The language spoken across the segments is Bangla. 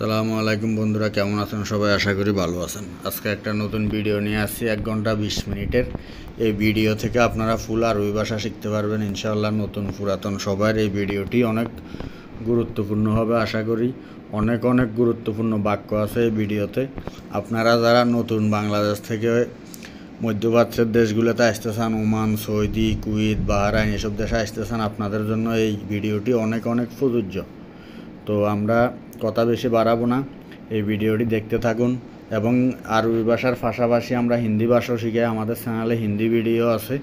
আসসালামু আলাইকুম বন্ধুরা, কেমন আছেন সবাই? আশা করি ভালো আছেন। আজকে একটা নতুন ভিডিও নিয়ে আসছি, 1 ঘন্টা 20 মিনিটের। এই ভিডিও থেকে আপনারা ফুল আরবি ভাষা শিখতে পারবেন ইনশাআল্লাহ। নতুন পুরাতন সবার এই ভিডিওটি অনেক গুরুত্বপূর্ণ হবে আশা করি। অনেক গুরুত্বপূর্ণ বাক্য আছে এই ভিডিওতে। আপনারা যারা নতুন বাংলাদেশ থেকে মধ্যপ্রাচ্যের দেশগুলোতে আসতে চান, ওমান, সৌদি, কুয়েত, বাহরাইন এসব দেশে আসতে চান, আপনাদের জন্য এই ভিডিওটি অনেক প্রযোজ্য। তো আমরা কথা বেশি বাড়াবো না, এই ভিডিওটি দেখতে থাকুন। এবং আরবি ভাষার পাশাপাশি আমরা হিন্দি ভাষাও শিখাই। আমাদের চ্যানেলে হিন্দি ভিডিও আছে,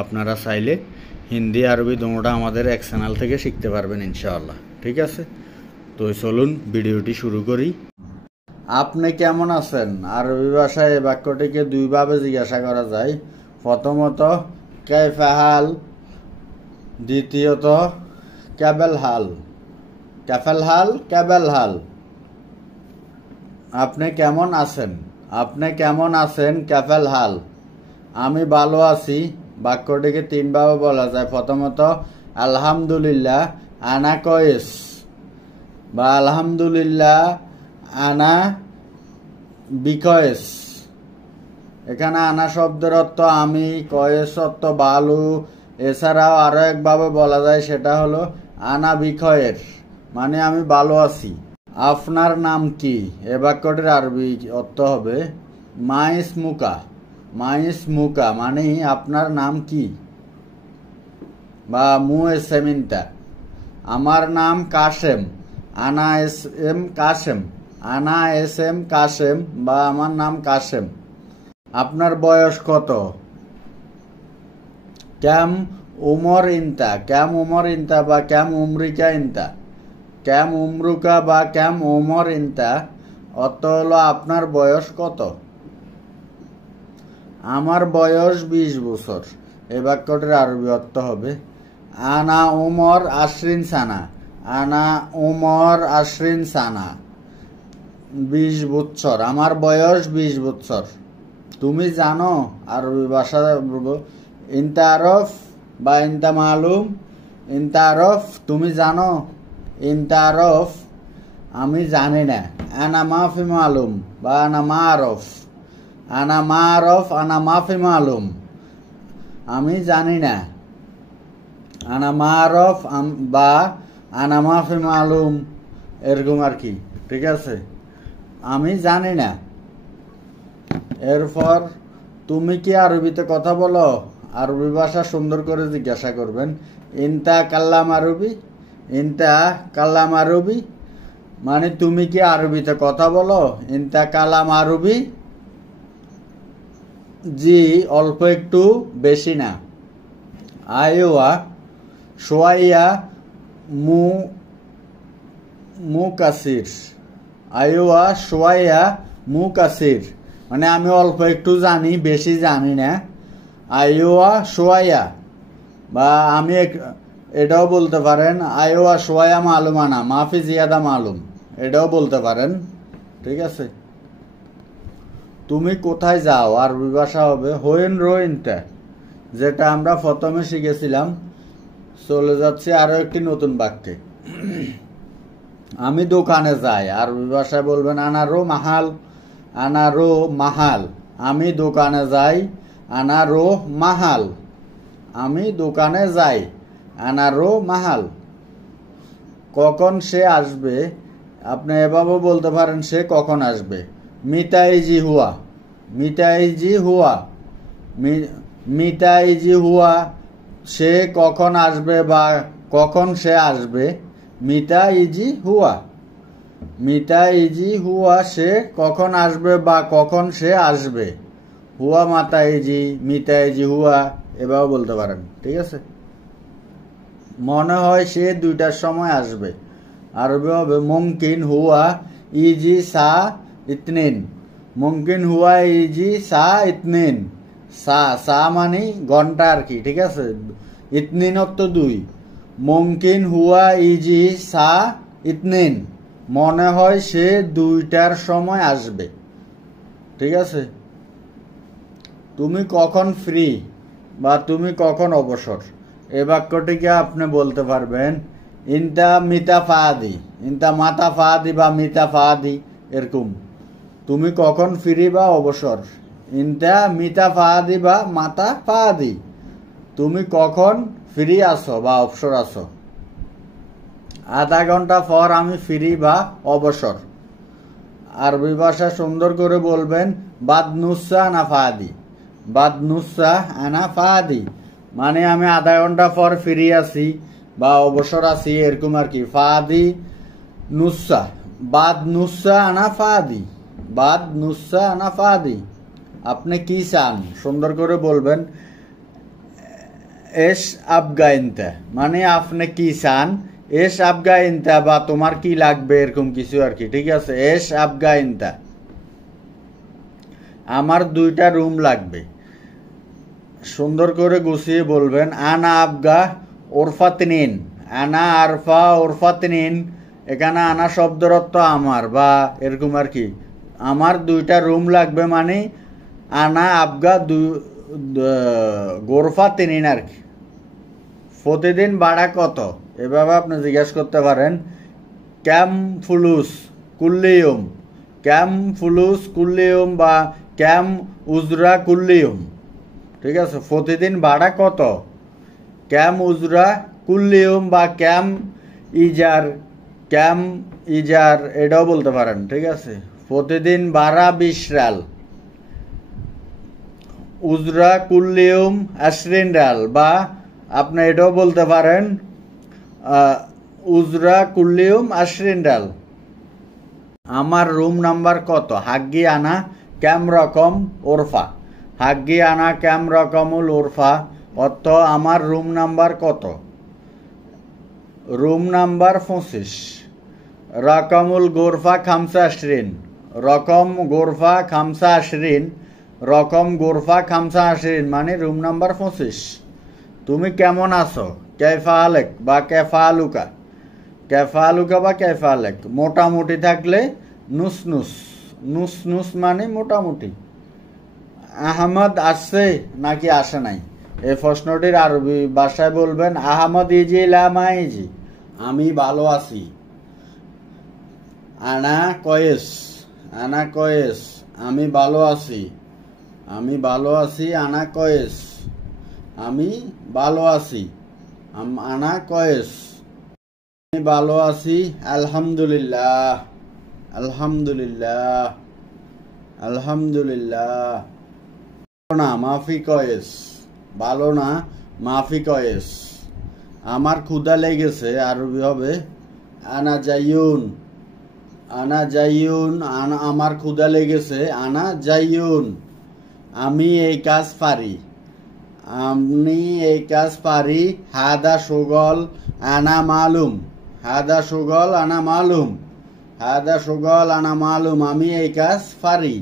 আপনারা চাইলে হিন্দি আরবি দুটোটা আমাদের এক চ্যানেল থেকে শিখতে পারবেন ইনশাআল্লাহ। ঠিক আছে, তো চলুন ভিডিওটি শুরু করি। আপনি কেমন আছেন? আরবি ভাষায় এই বাক্যটিকে দুইভাবে জিজ্ঞাসা করা যায়। প্রথমত কাইফা হাল, দ্বিতীয়ত কেবল হাল। ক্যাফেল হাল, কেবল হাল। আপনি কেমন আছেন? আপনি কেমন আছেন? ক্যাফেল হাল। আমি ভালো আছি বাক্যটিকে তিনভাবে বলা যায়। প্রথমত আলহামদুলিল্লাহ আনা কয়েস, বা আলহামদুলিল্লাহ আনা বিকয়েস। এখানে আনা শব্দের অর্থ আমি, কয়েস অর্থ ভালো। এছাড়াও আরো একভাবে বলা যায়, সেটা হলো আনা বিকয়ের, মানে আমি ভালো আছি। আপনার নাম কি? এ বাক্যটির আরবি অর্থ হবে মাইস মুকা। মাইস মুকা মানে আপনার নাম কি, বা মু এসেমিনটা। আমার নাম কাশেম, আনা এস এম কাশেম। আনা এস এম কাশেম, বা আমার নাম কাশেম। আপনার বয়স কত? ক্যাম উমর ইনতা। ক্যাম উমর ইনতা বা ক্যাম উমরিকা ইনতা। ক্যাম উমরুকা বা ক্যাম ওমর ইনতা অর্থ হলো আপনার বয়স কত? আমার বয়স 20 বছর। এই বাক্যটির আরবি অর্থ হবে আনা উমর আশরিন সানা। আনা উমর আশরিন সানা, 20 বছর। আমার বয়স 20 বছর। তুমি জানো? আরবি ভাষা বলবো ইনতা আরফ বা ইনতা মালুম। ইনতা আরফ তুমি জানো, ইনতা আরফ আমি জানি না। আনা মাফি মালুম বা আনা মারফ। আনা মারফ আনা মাফি মালুম, আমি জানি না। আনা মারফ বা আনা মাফি মালুম, এরকম আর কি। ঠিক আছে, আমি জানি না। এরপর তুমি কি আরবিতে কথা বলো? আরবি ভাষা সুন্দর করে জিজ্ঞাসা করবেন, ইনতা কাল্লাম আরবি। ইনতা কাল্লাম আরবি মানে তুমি কি আরবিতে কথা বলো? ইনতা কালাম আরবি, জি অল্প একটু, বেশি না। আইওয়া সোয়াইয়া মুকাসির। আইওয়া সোয়াইয়া মুকাসির মানে আমি অল্প একটু জানি, বেশি জানি না। আইওয়া সোয়াইয়া, বা আমি এটাও বলতে পারেন আইওয়া সোয়াইয়া মালুমানা মাফি জিয়াদা মালুম, এটাও বলতে পারেন। ঠিক আছে, তুমি কোথায় যাও? আরবি ভাষা হবে হোয়েন রোইনটা, যেটা আমরা প্রথমে শিখেছিলাম। চলে যাচ্ছি আরো একটি নতুন বাক্যে। আমি দোকানে যাই। আরবি ভাষায় বলবেন আনা রো মাহাল। আনা রো মাহাল, আমি দোকানে যাই। আনা রো মাহাল, আমি দোকানে যাই। আনা রো মাহাল। কখন সে আসবে? আপনি এভাবে বলতে পারেন সে কখন আসবে। মিতাইজি হুয়া। মিতাইজি হুয়া, মিতাইজি হুয়া সে কখন আসবে বা কখন সে আসবে। মিতাইজি হুয়া। মিতাইজি হুয়া সে কখন আসবে বা কখন সে আসবে। হুয়া মাতাইজি, মিতাইজি হুয়া এভাবে বলতে পারেন। ঠিক আছে, মনে হয় সে 2টার সময় আসবে। আরবি হবে মুমকিন হুয়া ইজি সা ইতনিন। মুমকিন হুয়া ইজি সা ইতনিন। সা মানে ঘন্টা আর কি। ঠিক আছে, ইতনিন অর্থ 2। মুমকিন হুয়া ইজি সা ইতনিন, মনে হয় সে 2টার সময় আসবে। ঠিক আছে, তুমি কখন ফ্রি বা তুমি কখন অবসর? এ বাক্যটিকে আপনি বলতে পারবেন ইনতা মিতা ফাদি, ইনতা মাতা ফাদি বা মিতা ফাদি, এরকম। তুমি কখন ফ্রি বা অবসর। ইনতা মিতা ফাদি বা মাতা ফাদি, তুমি কখন ফ্রি আছো বা অবসর আছো। আধা ঘন্টা পর আমি ফ্রি বা অবসর। আরবি ভাষা সুন্দর করে বলবেন বাদ নুসা আনা ফাদি, বাদ নুসা আনা ফাদি, মানে আমি আধা ঘন্টা পর ফ্রি আছি বা অবসর আছি, এরকম আর কি। ফাদি নুসা, বাদ নুসা আনা ফাদি, বাদ নুসা আনা ফাদি। আপনি কি চান সুন্দর করে বলবেন এস আবগা ইনতা, মানে আপনি কি চান। এস আবগা ইনতা বা তোমার কি লাগবে, এরকম কিছু আর কি, ঠিক আছে। এস আবগা ইনতা, আমার 2টা রুম লাগবে। সুন্দর করে গুছিয়ে বলবেন আনা আবগা ওরফাতনিন, আনা আরফা ওরফাতনিন। এখানে আনা শব্দের অর্থ আমার বা এরকম আর কি। আমার 2টা রুম লাগবে মানে আনা আবগা গোরফাতনিন আর কি। প্রতিদিন ভাড়া কত, এভাবে আপনি জিজ্ঞাসা করতে পারেন ক্যাম ফুলুস কুল্লিয়ম, ক্যাম ফুলুস কুল্লিয়ম বা ক্যাম উজরা কুল্লিয়ম, ঠিক আছে। প্রতিদিন ভাড়া কত, ক্যাম উজরা কুল্লিয়ম বা ক্যাম ইজার, ক্যাম ইজার এটাও বলতে পারেন, ঠিক আছে। প্রতিদিন ভাড়া 20 রিয়াল। উজরা কুল্লিয়ম 20 রিয়াল, বা আপনি এটাও বলতে পারেন উজরা কুল্লিয়ম 20 রিয়াল। আমার রুম নাম্বার কত, হাগ্গি আনা ক্যাম রকম ওরফা, হাগ্গি আনা ক্যাম রকমুল ওরফা, অর্থ আমার রুম নাম্বার কত। Room number 25। রকমুল গোরফা 25, রকম গোরফা 25, রকম গোরফা 25 মানে রুম নাম্বার 25। তুমি কেমন আছো, কেফা আলেক বা কেফা আলুকা, কেফা আলুকা বা কেফা আলেক। মোটামুটি থাকলে নুস নুস, নুস নুস মানে মোটামুটি। আহমদ আসছে নাকি আসে নাই, এই প্রশ্নটির আরবি ভাষায় বলবেন আহমদ ইজি লামা ইজি, আমি ভালো আছি। আনা কয়েস, আনা কয়েস, আমি ভালো আছি, আমি ভালো আছি। আনা কয়েস, আমি ভালো আছি। আনা কয়েস, আমি ভালো আছি। আলহামদুলিল্লাহ, আলহামদুলিল্লাহ, আলহামদুলিল্লাহ। না মাফি কয়েস, ভালো না মাফি কয়েস। আমার ক্ষুধা লেগেছে, আরবি হবে আনা জাইউন, আনা জাইউন, আমার ক্ষুধা লেগেছে। আনা জাইউন, আমি এই কাজ পারি, আমি এই কাজ পারি। হাদা সুগল আনা মালুম, হাদা সুগল আনা মালুম, হাদা সুগল আনা মালুম, আমি এই কাজ পারি।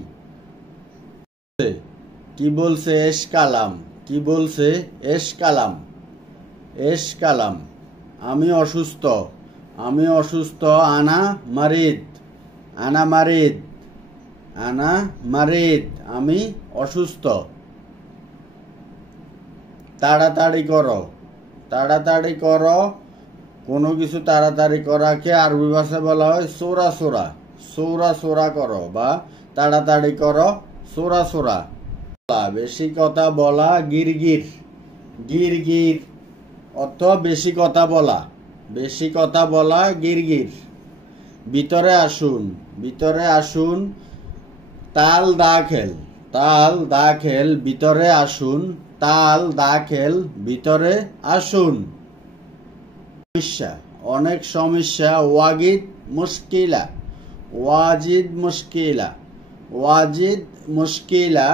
কি বলছে এশ কালাম, কি বলছে এশ কালাম, এশ কালাম, আমি অসুস্থ, আমি অসুস্থ। আনা মারিদ, আনা মারিদ, আনা মারিদ, আমি অসুস্থ। তাড়াতাড়ি করো, তাড়াতাড়ি করো, কোনো কিছু তাড়াতাড়ি করাকে আরবি ভাষায় বলা হয় সোরা সোরা, সোরা সোরা করো বা তাড়াতাড়ি করো, সোরা সোরা। বেশি কথা বলা গিরগির, গিরগির অর্থ বেশি কথা বলা, বেশি কথা বলা গিরগির। ভিতরে আসুন, ভিতরে আসুন। তাল দাখেল, তাল দাখেল, ভিতরে আসুন। তাল দাখেল, ভিতরে আসুন। সমস্যা, অনেক সমস্যা। ওয়াজিদ মুশকিলা, ওয়াজিদ মুশকিলা, ওয়াজিদ মুশকিলা,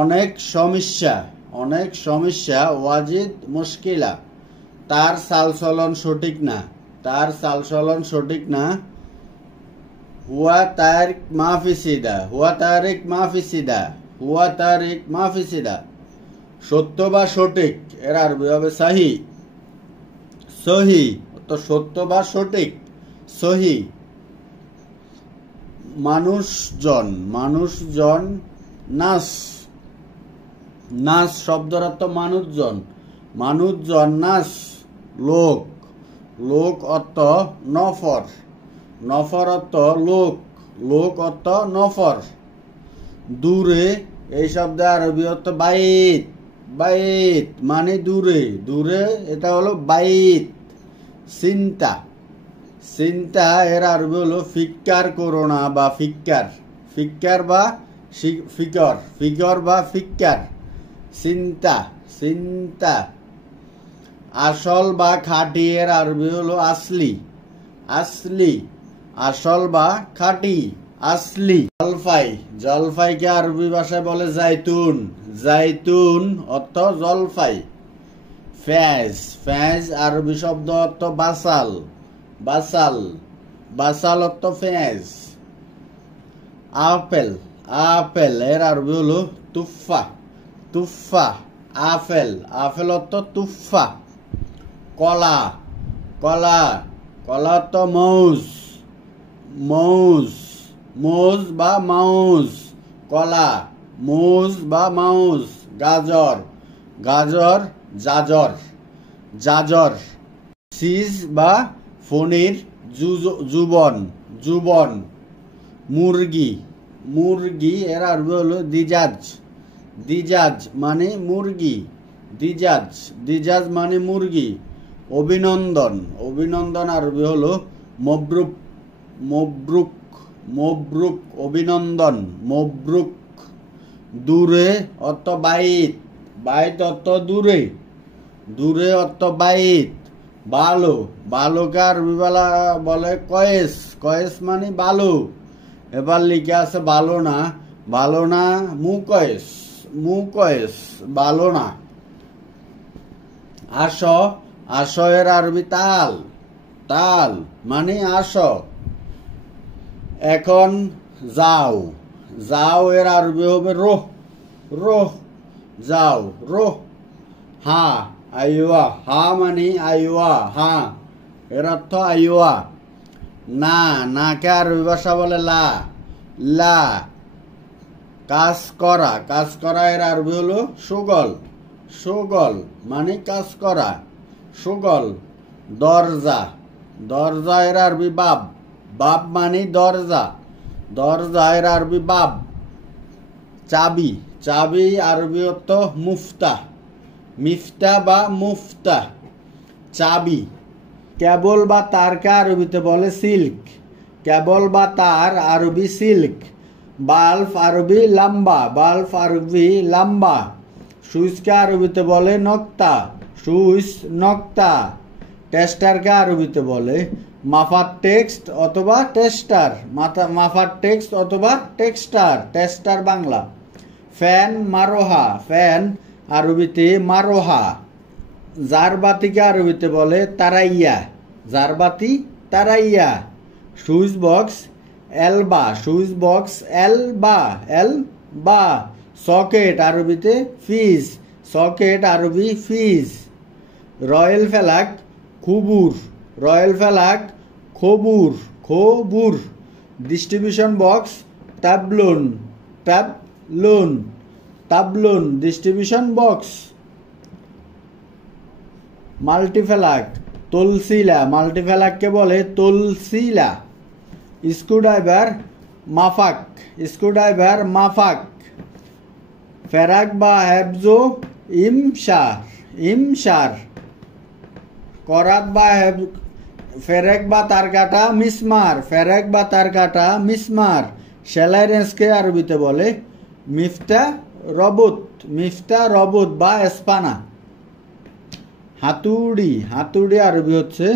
অনেক সমস্যা, অনেক সমস্যা। ওয়াজিদ মুশকিলা, তার চালচলন সঠিক না, তার চালচলন সঠিক না। হুয়া তারিক মাফি সিদা, হুয়া তারিক মাফি সিদা, হুয়া তারিক মাফি সিদা, সত্য বা সঠিক, এর আরবি হবে সাহি, সহি, তো সত্য বা সঠিক, সহি। মানুষজন, মানুষজন। নাস, নাস শব্দের অর্থ মানুষজন, মানুষজন। নাস লোক, লোক অর্থ নফর, নফর অর্থ লোক, লোক অর্থ নফর। দূরে এই শব্দে আরবি অর্থ বাইত, বাইত মানে দূরে, দূরে এটা হলো বাইত। চিন্তা, চিন্তা এর আরবি হলো ফিক্কার করো না বা ফিক্কার, ফিক্কার বা ফিকর, ফিকর বা ফিক্কার। চিন্তা, চিন্তা। আসল বা খাঁটি এর আরবি হলো আসলি, আসলি, আসল বা খাঁটি, আসলি। জলফাই, জলফাইকে আরবি ভাষায় বলে জাইতুন, জাইতুন অর্থ জলফাই। ফ্যাজ, ফ্যাজ আরবি শব্দ অর্থ বাসাল, বাসাল, বাসাল অর্থ ফ্যাজ। আপেল, আপেল এর আরবি হলো তুফা, তুফা, আপেল, আপেল অর্থ তুফা। কলা, কলা, কলা অর্থ মৌজ, মৌজ, মৌজ বা মাউজ, কলা, মৌজ বা মাউজ। গাজর, গাজর, জাজর, জাজর। সিজ বা ফণির জুবন, জুবন। মুরগি, মুরগি এর আরবি হলো দিজাজ, দিজাজ মানে মুরগি, দিজাজ, দিজাজ মানে মুরগি। অভিনন্দন, অভিনন্দন আরবি হলো মবরুক, মবরুক, মবরুক, অভিনন্দন, মবরুক। দূরে অর্থ বাইত, বাইত অর্থ দূরে, দূরে অর্থ বাইত। ভালো, ভালোকে আরবি বলে কয়েস, কয়েস মানে ভালো। এবার লিখে আছে ভালো না, ভালো না মুকয়েস, মুকয়েস, ভালো না। আসো, আসো এর আরবি তাল, তাল মানে আসো। এখন যাও, যাও এর আরবি হবে রোহ, রোহ, যাও, রোহ। হা, আইওয়া, হা মানে আইওয়া, হা এর অর্থ আইওয়া। না, নাকে আরবি ভাষা বলে লা, লা। কাজ করা, কাজ করা এর আরবি হলো সুগল, সুগল মানে কাজ করা, সুগল। দরজা, দরজা এর আরবি বাব, বাব মানে দরজা, দরজা এর আরবি বাব। চাবি, চাবি আরবি অর্থ মুফতা, মিফতা বা মুফতা, চাবি। কেবল বা তারকে আরবিতে বলে সিল্ক, কেবল বা তার আরবি সিল্ক। বাল্ব আরবি লম্বা, বাল্ব আরবি লম্বা। সুইচকে আরবিতে বলে নক্তা, সুইচ নক্তা। টেস্টারকে আরবিতে বলে মাফার টেক্সট অথবা টেস্টার, মাফার টেক্সট অথবা টেক্সটার, টেস্টার বাংলা। ফ্যান মারোহা, ফ্যান আরবিতে মারোহা। জারবাতিকে আরবিতে বলে তারাইয়া, জারবাতি তারাইয়া। সুইচ বক্স এলবা, সুইচ বক্স এলবা, এলবা। সকেট আরবিতে ফিজ, সকেট আরবি ফিজ। রয়েল ফেলাক খুবুর, রয়েল ফেলাক খবুর, খবুর। ডিস্ট্রিবিউশন বক্স তাবলুন, তাবলুন, তাবলুন ডিস্ট্রিবিউশন বক্স। মাল্টিফেলাক তলসিলা, মাল্টিফেলাককে বলে তলসিলা। Screwdriver মাফাক, screwdriver মাফাক। ফেরাক বা হেবজো ইমসার, ইমসার। করাত বা ফেরেক বা তার কাটা মিসমার, ফেরেক বা তার কাটা মিসমার। সেলাই রেঞ্জকে আরবিতে বলে মিফতা রবুত, মিফতা রবুত বা এসপানা। হাতুড়ি, হাতুড়ি আরবি হচ্ছে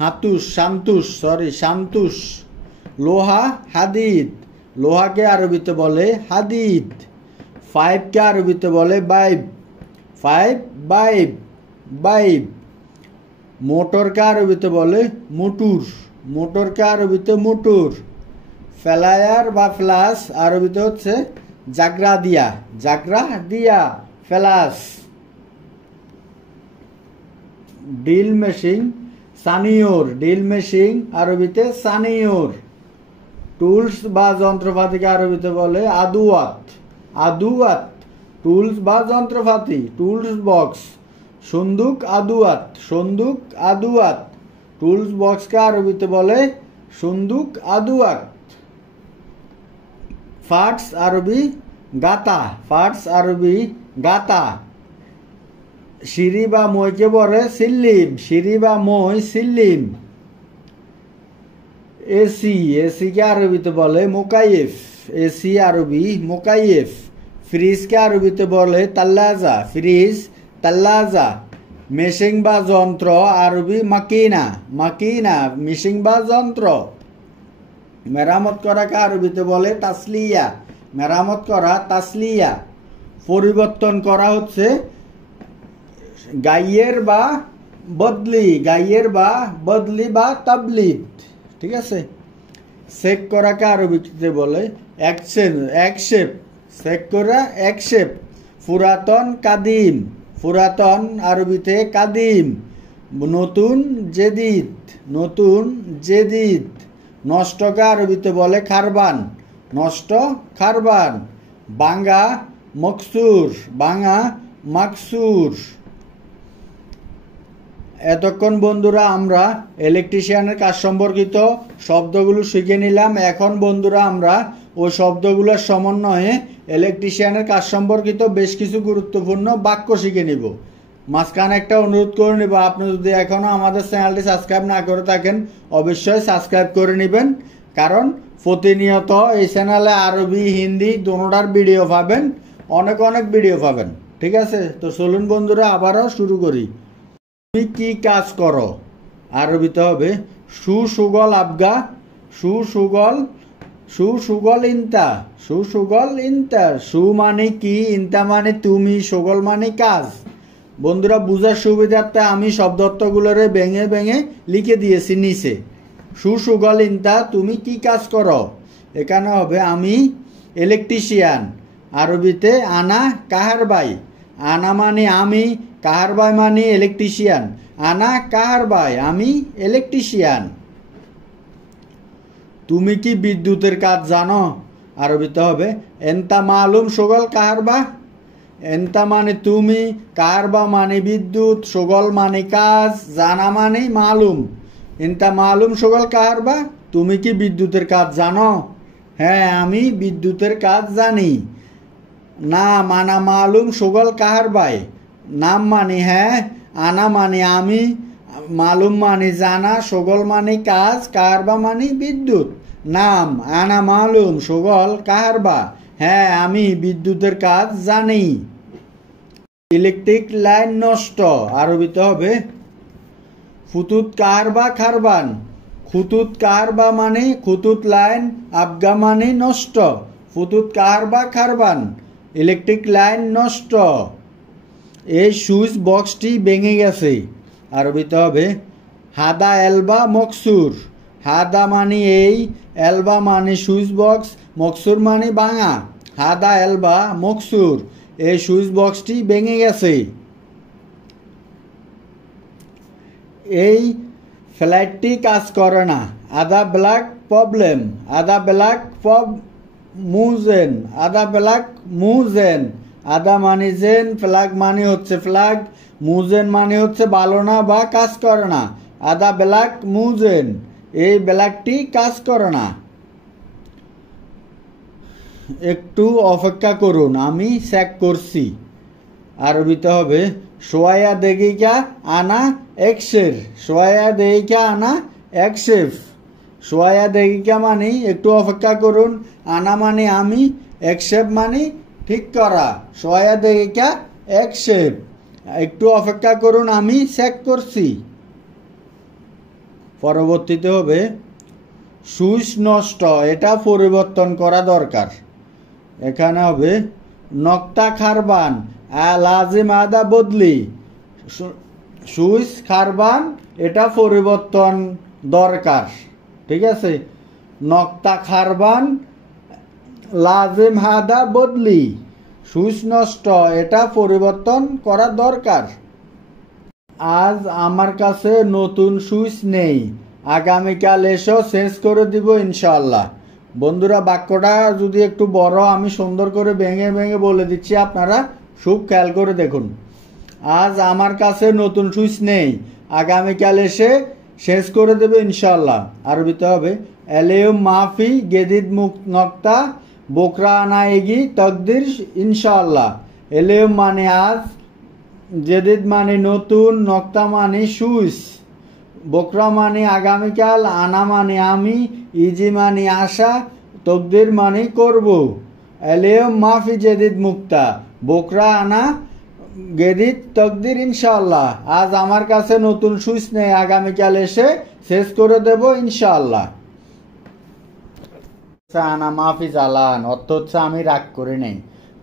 হাতুস, শান্তুস, সরি শান্তুস। লোহা হাদিদ, লোহাকে আরবিতে বলে হাদিদ। ফাইভকে আরবিতে বলে বাইব, ফাইভ বাইব, বাইব। মোটরকে আরবিতে বলে মুটুর, মোটরকে আরবিতে মুটুর। ফ্লায়ার বা ফ্লাস আরবিতে হচ্ছে জাগরা দিয়া, জাগরা দিয়া, ফ্লাস। ড্রিল মেশিন সানিওর, ড্রিল মেশিন আরবিতে সানিওর। টুলস বা যন্ত্রপাতিকে আরবিতে বলে আদুয়াত, আদুয়াত। টুলস বা যন্ত্রপাতি, টুলস বক্স। সন্দুক আদুয়াত, সন্দুক আদুয়াত। টুলস বক্সকে আরবিতে বলে সুন্দুক আদুয়াত। ফার্স আরবি গাতা, ফার্স আরবি গাতা। সিঁড়ি বা মইকে বলে সিল্লিম, সিঁড়ি বা মই সিল্লিম। এসি, এসিকে আরবিতে বলে মোকাইফ, এসি আরবি মোকাইফ। ফ্রিজকে আরবিতে বলে তাল্লাজা, ফ্রিজ তাল্লাজা। মেশিন বা যন্ত্র আরবি মাকিনা, মাকিনা মেশিন বা যন্ত্র। মেরামত করাকে আরবিতে বলে তাসলিয়া, মেরামত করা তাসলিয়া। পরিবর্তন করা হচ্ছে গাইয়ের বা বদলি, গাইয়ের বা বদলি বা তাবলিদ, ঠিক আছে। চেক করাকে আরবিতে বলে একশেপ, চেক করা একশেপ। পুরাতন কাদিম, পুরাতন আরবিতে কাদিম। নতুন জেদিদ, নতুন জেদিদ। নষ্টকে আরবিতে বলে খারবান, নষ্ট খারবান। বাঙ্গা মকসুর, বাঙ্গা মাকসুর। এতক্ষণ বন্ধুরা আমরা ইলেকট্রিশিয়ানের কাজ সম্পর্কিত শব্দগুলো শিখে নিলাম। এখন বন্ধুরা আমরা ওই শব্দগুলোর সমন্বয়ে ইলেকট্রিশিয়ানের কাজ সম্পর্কিত বেশ কিছু গুরুত্বপূর্ণ বাক্য শিখে নিব। মাঝখানে একটা অনুরোধ করে নিব, আপনি যদি এখনও আমাদের চ্যানেলটি সাবস্ক্রাইব না করে থাকেন অবশ্যই সাবস্ক্রাইব করে নেবেন, কারণ প্রতিনিয়ত এই চ্যানেলে আরবি হিন্দি দুটোটার ভিডিও পাবেন, অনেক অনেক ভিডিও পাবেন, ঠিক আছে। তো চলুন বন্ধুরা আবারও শুরু করি। তুমি কি কাজ করো আরবিতে হবে সুসুগল আবগা, সুসুগল, সুসুগল ইন্তা, সুসুগল ইন্তা। সু মানে কি, ইন্তা মানে তুমি, সুগল মানে কাজ। বন্ধুরা বুঝার সুবিধার্থে আমি শব্দার্থগুলোরে ভেঙে ভেঙে লিখে দিয়েছি নিচে। সুসুগল ইন্তা, তুমি কি কাজ করো। এখানে হবে আমি ইলেকট্রিশিয়ান, আরবিতে আনা কাহার ভাই। আনা মানে আমি, কাহার ভাই মানে ইলেকট্রিশিয়ান। আনা কাহার ভাই, আমি ইলেকট্রিশিয়ান। তুমি কি বিদ্যুতের কাজ জানো আরবিতে হবে এন্তা মালুম সুগল কাহার বা। এন্তা মানে তুমি, কাহার বা মানে বিদ্যুৎ, সুগল মানে কাজ, জানা মানে মালুম। এন্তা মালুম সুগল কাহার বা, তুমি কি বিদ্যুতের কাজ জানো। হ্যাঁ আমি বিদ্যুতের কাজ জানি। না মানা মালুম সুগল কাহার বাই। নাম মানে হ্যাঁ, আনা মানে আমি, মালুম মানে জানা, সুগল মানে কাজ, কাহারবা মানে বিদ্যুৎ। নাম আনা মালুম সুগল কাহারবা, হ্যাঁ আমি বিদ্যুতের কাজ জানি। ইলেকট্রিক লাইন নষ্ট আরবিতে হবে খুতুত কাহারবা খারবান। খুতুত কাহারবা মানে খুতুত লাইন, আবগা মানে নষ্ট। খুতুত কাহারবা খারবান, ইলেকট্রিক লাইন নষ্ট। এই সুইচ বক্সটি ভেঙে গেছে আরবিতে হবে হাদা এলবা মকসুর। হাদা মানে এই, এলবা মানে সুইচ বক্স, মকসুর মানে ভাঙা। হাদা এলবা মকসুর, এই সুইচ বক্সটি ভেঙে গেছে। এই ফ্ল্যাটটি কাজ করে না। আদা ব্ল্যাক প্রবলেম, আদা ব্ল্যাক মুজেন, আদা ব্ল্যাক মুজেন। আদা মানে জেন, ফ্ল্যাগ মানে হচ্ছে ফ্ল্যাগ, মুজেন মানে হচ্ছে ভালো না বা কাজ করে না। আদা ব্ল্যাক মুজেন, এই ব্ল্যাকটি কাজ করে না। একটু অপেক্ষা করুন আমি চেক করছি আরবিতে হবে সোয়া দেগিকা আনা একশের। সোয়া দেগিকা আনা একশেফ। সোয়া দেগিকা মানে একটু অপেক্ষা করুন, আনা মানে আমি, একশেফ মানে ঠিক করা। সোয়া দেগিকা একশেফ, একটু অপেক্ষা করুন আমি চেক করছি। পরবর্তীতে হবে সুইচ নষ্ট, এটা পরিবর্তন করা দরকার। এখানে হবে নকতা খারবান লাজিম আদা বদলি। সুইচ খারবান এটা পরিবর্তন দরকার, ঠিক আছে। নকতা খারবান লাজিম হাদা বদলি, সুইচ নষ্ট এটা পরিবর্তন করা দরকার। আজ আমার কাছে নতুন সুইচ নেই, আগামীকাল এসো চেঞ্জ করে দিব ইনশাআল্লাহ। বন্ধুরা বাক্যটা যদি একটু বড়, আমি সুন্দর করে ভেঙে ভেঙে বলে দিচ্ছি, আপনারা খুব খেয়াল করে দেখুন। আজ আমার কাছে নতুন সুইচ নেই, আগামীকাল এসে শেষ করে দেবে ইনশাআল্লাহ। আরবিতে হবে এলেও মাফি গেদিদ মুক নক্তা বোকরা আনায়েগি তকদির ইনশাআল্লাহ। এলেও মানে আজ, জেদিদ মানে নতুন, নক্তা মানে সুইস, বোকরা মানে আগামীকাল, আনা মানে আমি, ইজি মানে আশা, তকদির মানে করব। এলেও মাফি জেদিদ মুক্তা বোকরা আনা গেদিদ তকদির ইনশাআল্লাহ। আজ আমার কাছে নতুন সুইচ নেই, আগামীকাল এসে শেষ করে দেব ইনশাআল্লাহ। আনা মাফি জালান অর্থ হচ্ছে আমি রাগ করে নেই।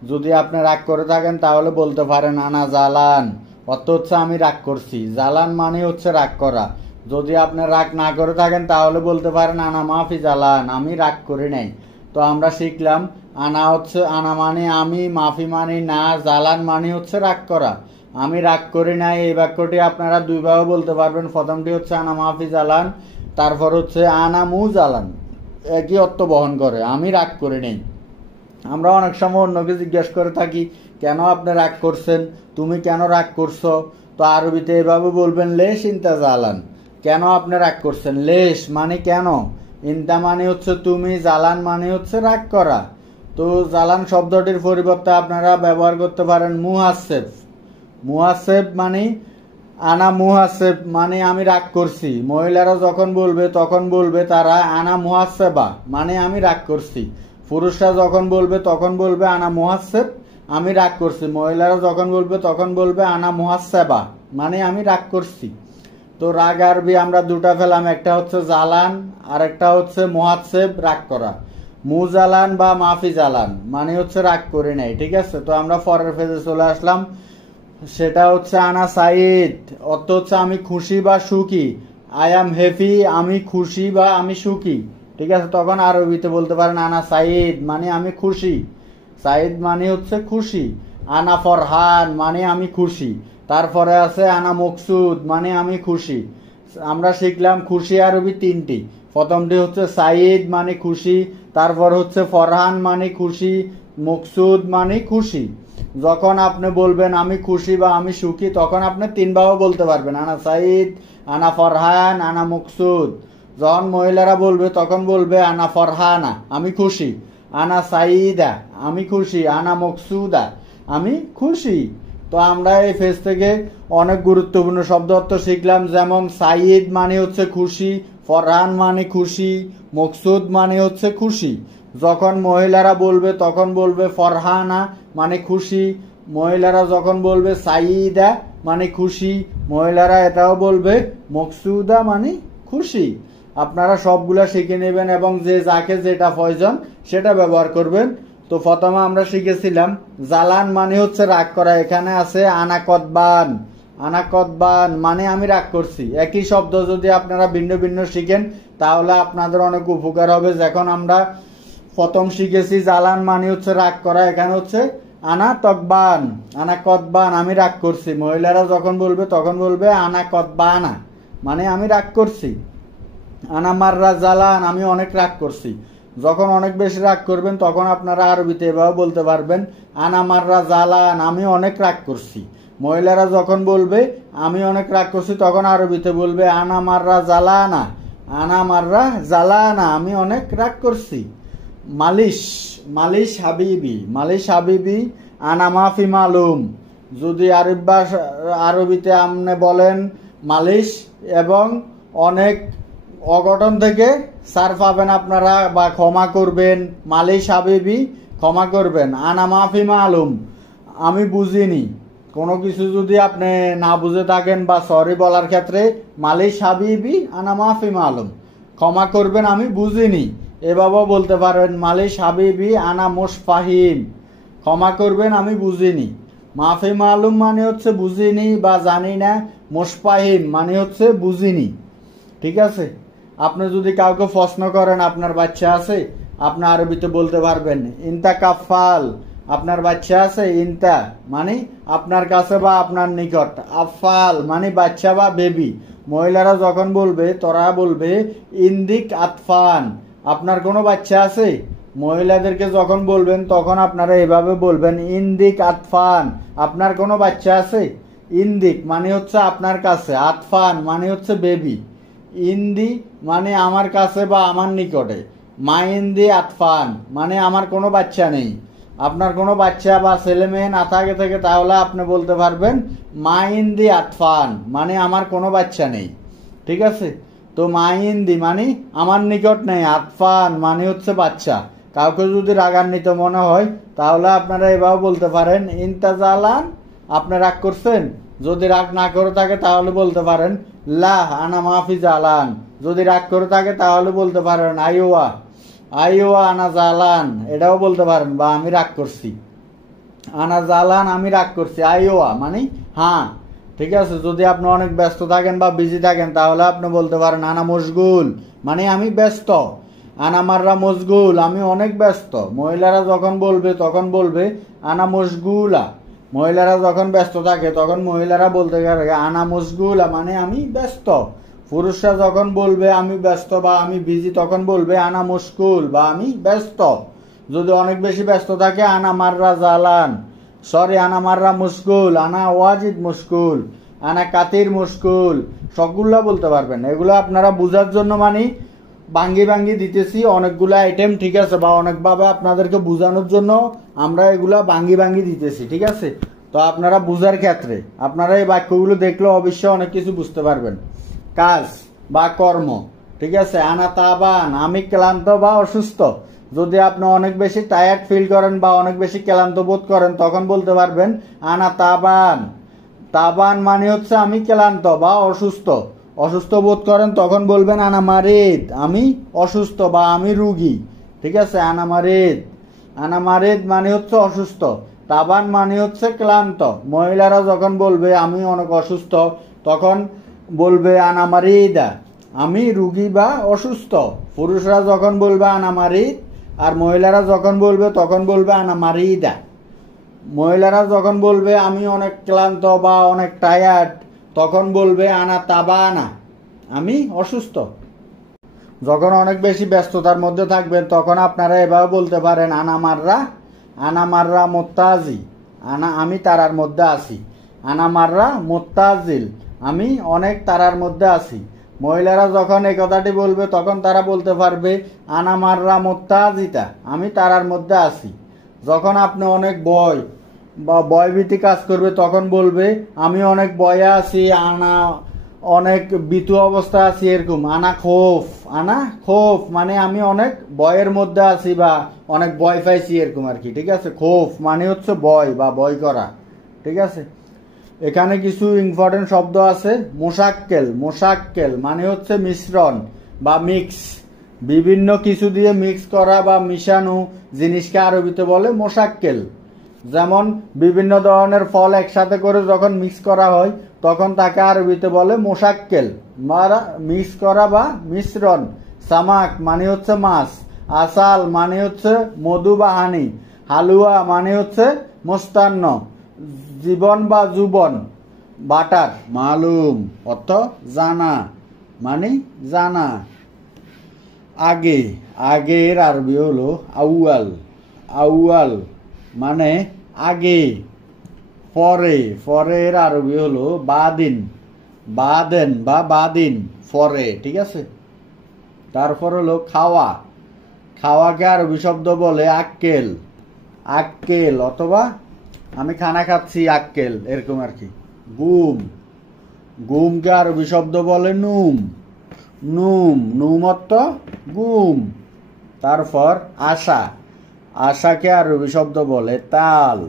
যদি আপনি রাগ করে থাকেন তাহলে বলতে পারেন আনা জালান অর্থ হচ্ছে আমি রাগ করছি। জালান মানে হচ্ছে রাগ করা। যদি আপনি রাগ না করে থাকেন তাহলে বলতে পারেন আনা মাফি জালান আমি রাগ করে নেই। তো আমরা শিখলাম আনা হচ্ছে, আনা মানে আমি, মাফি মানে না, জালান মানে হচ্ছে রাগ করা। আমি রাগ করি নাই এই বাক্যটি আপনারা দুইভাবে বলতে পারবেন। প্রথমটি হচ্ছে আনা মাফি জালান, তারপর হচ্ছে আনা মু জালান, একই অর্থ বহন করে, আমি রাগ করে নেই। আমরা অনেক সময় অন্যকে জিজ্ঞেস করে থাকি কেন আপনি রাগ করছেন, তুমি কেন রাগ করছো? তো আরবিতে এভাবে বলবেন লেশ ইনতা জালান, কেন আপনি রাগ করছেন। লেশ মানে কেন, ইনতা মানে হচ্ছে তুমি, জালান মানে হচ্ছে রাগ করা। তো জালান শব্দটির পরিবর্তে আপনারা ব্যবহার করতে পারেন মুহাসেব। মুহাসেব মানে আনা মুহাসেব মানে আমি রাগ করছি। মহিলারা যখন বলবে তখন বলবে তারা আনা মুহাসেবা মানে আমি রাগ করছি। পুরুষরা যখন বলবে তখন বলবে আনা মুহাসেব আমি রাগ করছি। মহিলারা যখন বলবে তখন বলবে আনা মুহাসেবা মানে আমি রাগ করছি। তো রাগ আরবি আমরা দুটা পেলাম, একটা হচ্ছে জালান আর একটা হচ্ছে মুহাসেব রাগ করা। মুজালান বা মাফি জালান মানে হচ্ছে রাগ করে নেই। ঠিক আছে, তো আমরা পরের পেজে চলে আসলাম। সেটা হচ্ছে আনা সাইদ অর্থ হচ্ছে আমি খুশি বা সুখী। আই এম হ্যাপি আমি খুশি বা আমি সুখী। ঠিক আছে, তখন আরবিতে বলতে পারেন আনা সাইদ মানে আমি খুশি। সাইদ মানে হচ্ছে খুশি। আনা ফরহান মানে আমি খুশি। তারপরে আছে আনা মকসুদ মানে আমি খুশি। আমরা শিখলাম খুশি আরবি তিনটি। প্রথমটি হচ্ছে সাইদ মানে খুশি, তারপর হচ্ছে ফরহান মানে খুশি, মকসুদ মানে খুশি। যখন আপনি বলবেন আমি খুশি বা আমি সুখী তখন আপনি তিনভাবে বলতে পারবেন আনা সাইদ, আনা ফরহান, আনা মকসুদ। যখন মহিলারা বলবে তখন বলবে আনা ফরহানা আমি খুশি, আনা সাইদা আমি খুশি, আনা মকসুদা আমি খুশি। তো আমরা এই ফেজ থেকে অনেক গুরুত্বপূর্ণ শব্দ অর্থ শিখলাম, যেমন সাইদ মানে হচ্ছে খুশি, ফরহান মানে খুশি, মকসুদ মানে হচ্ছে খুশি। যখন মহিলারা বলবে তখন বলবে ফরহানা মানে খুশি, মহিলারা যখন বলবে সাইদা মানে খুশি, মহিলারা এটাও বলবে মকসুদা মানে খুশি। আপনারা সবগুলা শিখে নেবেন এবং যে যাকে যেটা প্রয়োজন সেটা ব্যবহার করবেন। তো প্রথমে আমরা শিখেছিলাম জালান মানে হচ্ছে রাগ করা। এখানে আছে আনাকদবান, আনাকদবান মানে আমি রাগ করছি। একই শব্দ যদি আপনারা ভিন্ন ভিন্ন শিখেন তাহলে আপনাদের অনেক উপকার হবে। যখন আমরা প্রথম শিখেছি জালান মানে হচ্ছে রাগ করা, এখানে হচ্ছে আনা তকবান, আনাকদবান আমি রাগ করছি। মহিলারা যখন বলবে তখন বলবে আনাকদবানা মানে আমি রাগ করছি। আনা মাররা জালান আমি অনেক রাগ করছি। যখন অনেক বেশি রাগ করবেন তখন আপনারা আরবিতে এভাবে বলতে পারবেন আনা মাররা জালান আমি অনেক রাগ করছি। মহিলারা যখন বলবে আমি অনেক রাগ করছি তখন আরবিতে বলবে আনা মাররা জালানা, আনা মাররা জালানা আমি অনেক রাগ করছি। মালিশ, মালিশ হাবিবি, মালিশ হাবিবি আনা মাফি মালুম। যদি আরবিতে আপনি বলেন মালিশ এবং অনেক অঘটন থেকে সার পাবেন আপনারা বা ক্ষমা করবেন। মালিশ হাবিবি ক্ষমা করবেন। আনা মাফি মালুম আমি বুঝিনি। কোনো কিছু যদি আপনি না বুঝে থাকেন বা সরি বলার ক্ষেত্রে মালিশ হাবিবি আনা মাফি মালুম ক্ষমা করবেন আমি বুঝিনি এভাবেও বলতে পারেন। মালিশ হাবিবি আনা মুশফাহিম ক্ষমা করবেন আমি বুঝিনি। মাফি মালুম মানে হচ্ছে বুঝিনি বা জানি না, মুশফাহিম মানে হচ্ছে বুঝিনি। ঠিক আছে, আপনি যদি কাউকে প্রশ্ন করেন আপনার বাচ্চা আছে, আপনি আরবিতে বলতে পারবেন ইনতা কাফাল আপনার বাচ্চা আছে। ইনতা মানে আপনার কাছে বা আপনার নিকট, আফাল মানে বাচ্চা বা বেবি। মহিলারা যখন বলবে তোরা বলবে ইন্দিক আতফান আপনার কোনো বাচ্চা আছে। মহিলাদেরকে যখন বলবেন তখন আপনারা এভাবে বলবেন ইন্দিক আতফান আপনার কোনো বাচ্চা আছে। ইন্দিক মানে হচ্ছে আপনার কাছে, আতফান মানে হচ্ছে বেবি। ইন্দি মানে আমার কাছে বা আমার নিকটে, মা ইন্দি আতফান মানে আমার কোনো বাচ্চা নেই। আপনার কোনো বাচ্চা বা ছেলে মেয়ে না থাকে তাহলে আপনি বলতে পারবেন মা ইন্দি আতফান মানে আমার কোনো বাচ্চা নেই। ঠিক আছে, তো মা ইন্দি মানে আমার নিকট নেই, আতফান মানে হচ্ছে বাচ্চা। কাউকে যদি রাগান্বিত মনে হয় তাহলে আপনারা এভাবে বলতে পারেন ইন্তাজালান, আপনি রাগ করছেন। যদি রাগ না করে থাকে তাহলে বলতে পারেন লা আনা মাফি জালান। যদি রাগ করে থাকে তাহলে বলতে পারেন আইওয়া আইওয়া আনা জালান, এটাও বলতে পারেন, বা আমি রাগ করছি। আনা জালান আমি রাগ করছি, আইওয়া মানে হ্যাঁ। ঠিক আছে, যদি আপনি অনেক ব্যস্ত থাকেন বা বিজি থাকেন তাহলে আপনি বলতে পারেন আনা মশগুল মানে আমি ব্যস্ত। আনা মাররা মশগুল আমি অনেক ব্যস্ত। মহিলারা যখন বলবে তখন বলবে আনা মশগুলা। মহিলারা যখন ব্যস্ত থাকে তখন মহিলারা বলতে পারে আনা মশগুলা মানে আমি ব্যস্ত। পুরুষরা যখন বলবে আমি ব্যস্ত বা আমি বিজি তখন বলবে আনা মুশকুল বা আমি ব্যস্ত। যদি অনেক বেশি ব্যস্ত থাকে আনা মাররা জালান, সরি আনা মাররা মুশকুল, আনা ওয়াজিদ মুশকুল, আনা কাতির মুশকুল, সবগুলা বলতে পারবেন। এগুলো আপনারা বোঝার জন্য মানে ভাঙ্গি দিতেছি অনেকগুলো আইটেম। ঠিক আছে, বা অনেকভাবে আপনাদেরকে বোঝানোর জন্য আমরা এগুলা ভাঙ্গি দিতেছি। ঠিক আছে, তো আপনারা বুঝার ক্ষেত্রে আপনারা এই বাক্যগুলো দেখলে অবশ্যই অনেক কিছু বুঝতে পারবেন। কাজ বা কর্ম, ঠিক আছে, আনা তাবান আমি ক্লান্ত বা অসুস্থ। যদি আপনি অনেক বেশি টায়ার্ড ফিল করেন বা অনেক বেশি ক্লান্ত বোধ করেন তখন বলতে পারবেন আনা তাবান। তাবান মানে হচ্ছে আমি ক্লান্ত বা অসুস্থ। অসুস্থ বোধ করেন তখন বলবেন আনা মারিদ আমি অসুস্থ বা আমি রুগী। ঠিক আছে, আনা মারিদ। আনা মারিদ মানে হচ্ছে অসুস্থ, তাবান মানে হচ্ছে ক্লান্ত। মহিলারা যখন বলবে আমি অনেক অসুস্থ তখন বলবে আনা মারিদা আমি রুগী বা অসুস্থ। পুরুষরা যখন বলবে আনা মারিদ আর মহিলারা যখন বলবে তখন বলবে আনা মারিদা। মহিলারা যখন বলবে আমি অনেক ক্লান্ত বা অনেক টায়ার্ড তখন বলবে আনা তাবানা আমি অসুস্থ। যখন অনেক বেশি ব্যস্ততার মধ্যে থাকবেন তখন আপনারা এভাবে বলতে পারেন আনা মাররা মোত্তাজি আনা আমি তারার মধ্যে আছি। আনা মাররা মোত্তাজিল আমি অনেক তারার মধ্যে আছি। মহিলারা যখন এই কথাটি বলবে তখন তারা বলতে পারবে আনা মাররা মোত্তাজিতা আমি তারার মধ্যে আছি। যখন আপনি অনেক ভয়ভীতি কাজ করবে তখন বলবে আমি অনেক ভয়ে আছি, আনা অনেক ভীতু অবস্থা আছি, এরকম। আনা খোফ মানে আমি অনেক ভয়ের মধ্যে আছি বা অনেক ভয় পাইছি, এরকম আর কি। ঠিক আছে, খোফ মানে হচ্ছে ভয় বা ভয় করা। ঠিক আছে, এখানে কিছু ইম্পর্টেন্ট শব্দ আছে। মোশাক্কেল মানে হচ্ছে মিশ্রণ বা মিক্স, বিভিন্ন কিছু দিয়ে মিক্স করা বা মিশানো জিনিসকে আরবিতে বলে মোশাক্কেল। যেমন বিভিন্ন ধরনের ফল একসাথে করে যখন মিক্স করা হয় তখন তাকে আরবিতে বলে মোশাক্কেল, মিক্স করা বা মিশ্রণ। সামাক মানে হচ্ছে মাছ, আসাল মানে হচ্ছে মধু বা হানি, হালুয়া মানে হচ্ছে মোস্তান্ন, জীবন বা যুবন, বাটার, মালুম অর্থ জানা মানে জানা। আগের আরবি হলো আউয়াল মানে আগে। পরের আরবি হলো বাদেন বা বাদিন পরে। ঠিক আছে, তারপর হলো খাওয়াকে আরবি শব্দ বলে আক্কেল অথবা আমি খানা খাচ্ছি আক্কেল, এরকম আর কি। গুমকে আরবি শব্দ বলে নুম অর্থ গুম। তারপর আশাকে আরবি শব্দ বলে তাল।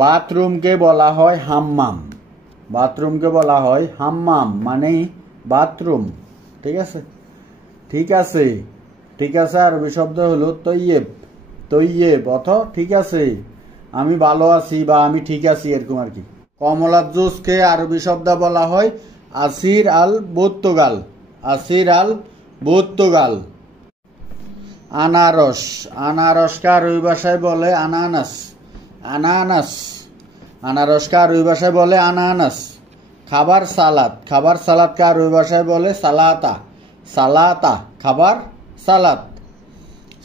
বাথরুমকে বলা হয় হাম্মাম মানে বাথরুম। ঠিক আছে আরবি শব্দ হলো তৈয়েব অথ ঠিক আছে, আমি ভালো আছি বা আমি ঠিক আছি, এরকম আর কি। কমলার জুসকে আরবি শব্দ বলা হয় আসির আল বুর্তুগাল। আনারসকে আরবি ভাষায় বলে আনারসকে আরবি ভাষায় বলে আনানাস। খাবার সালাদকে আরবি ভাষায় বলে সালাতা খাবার সালাদ।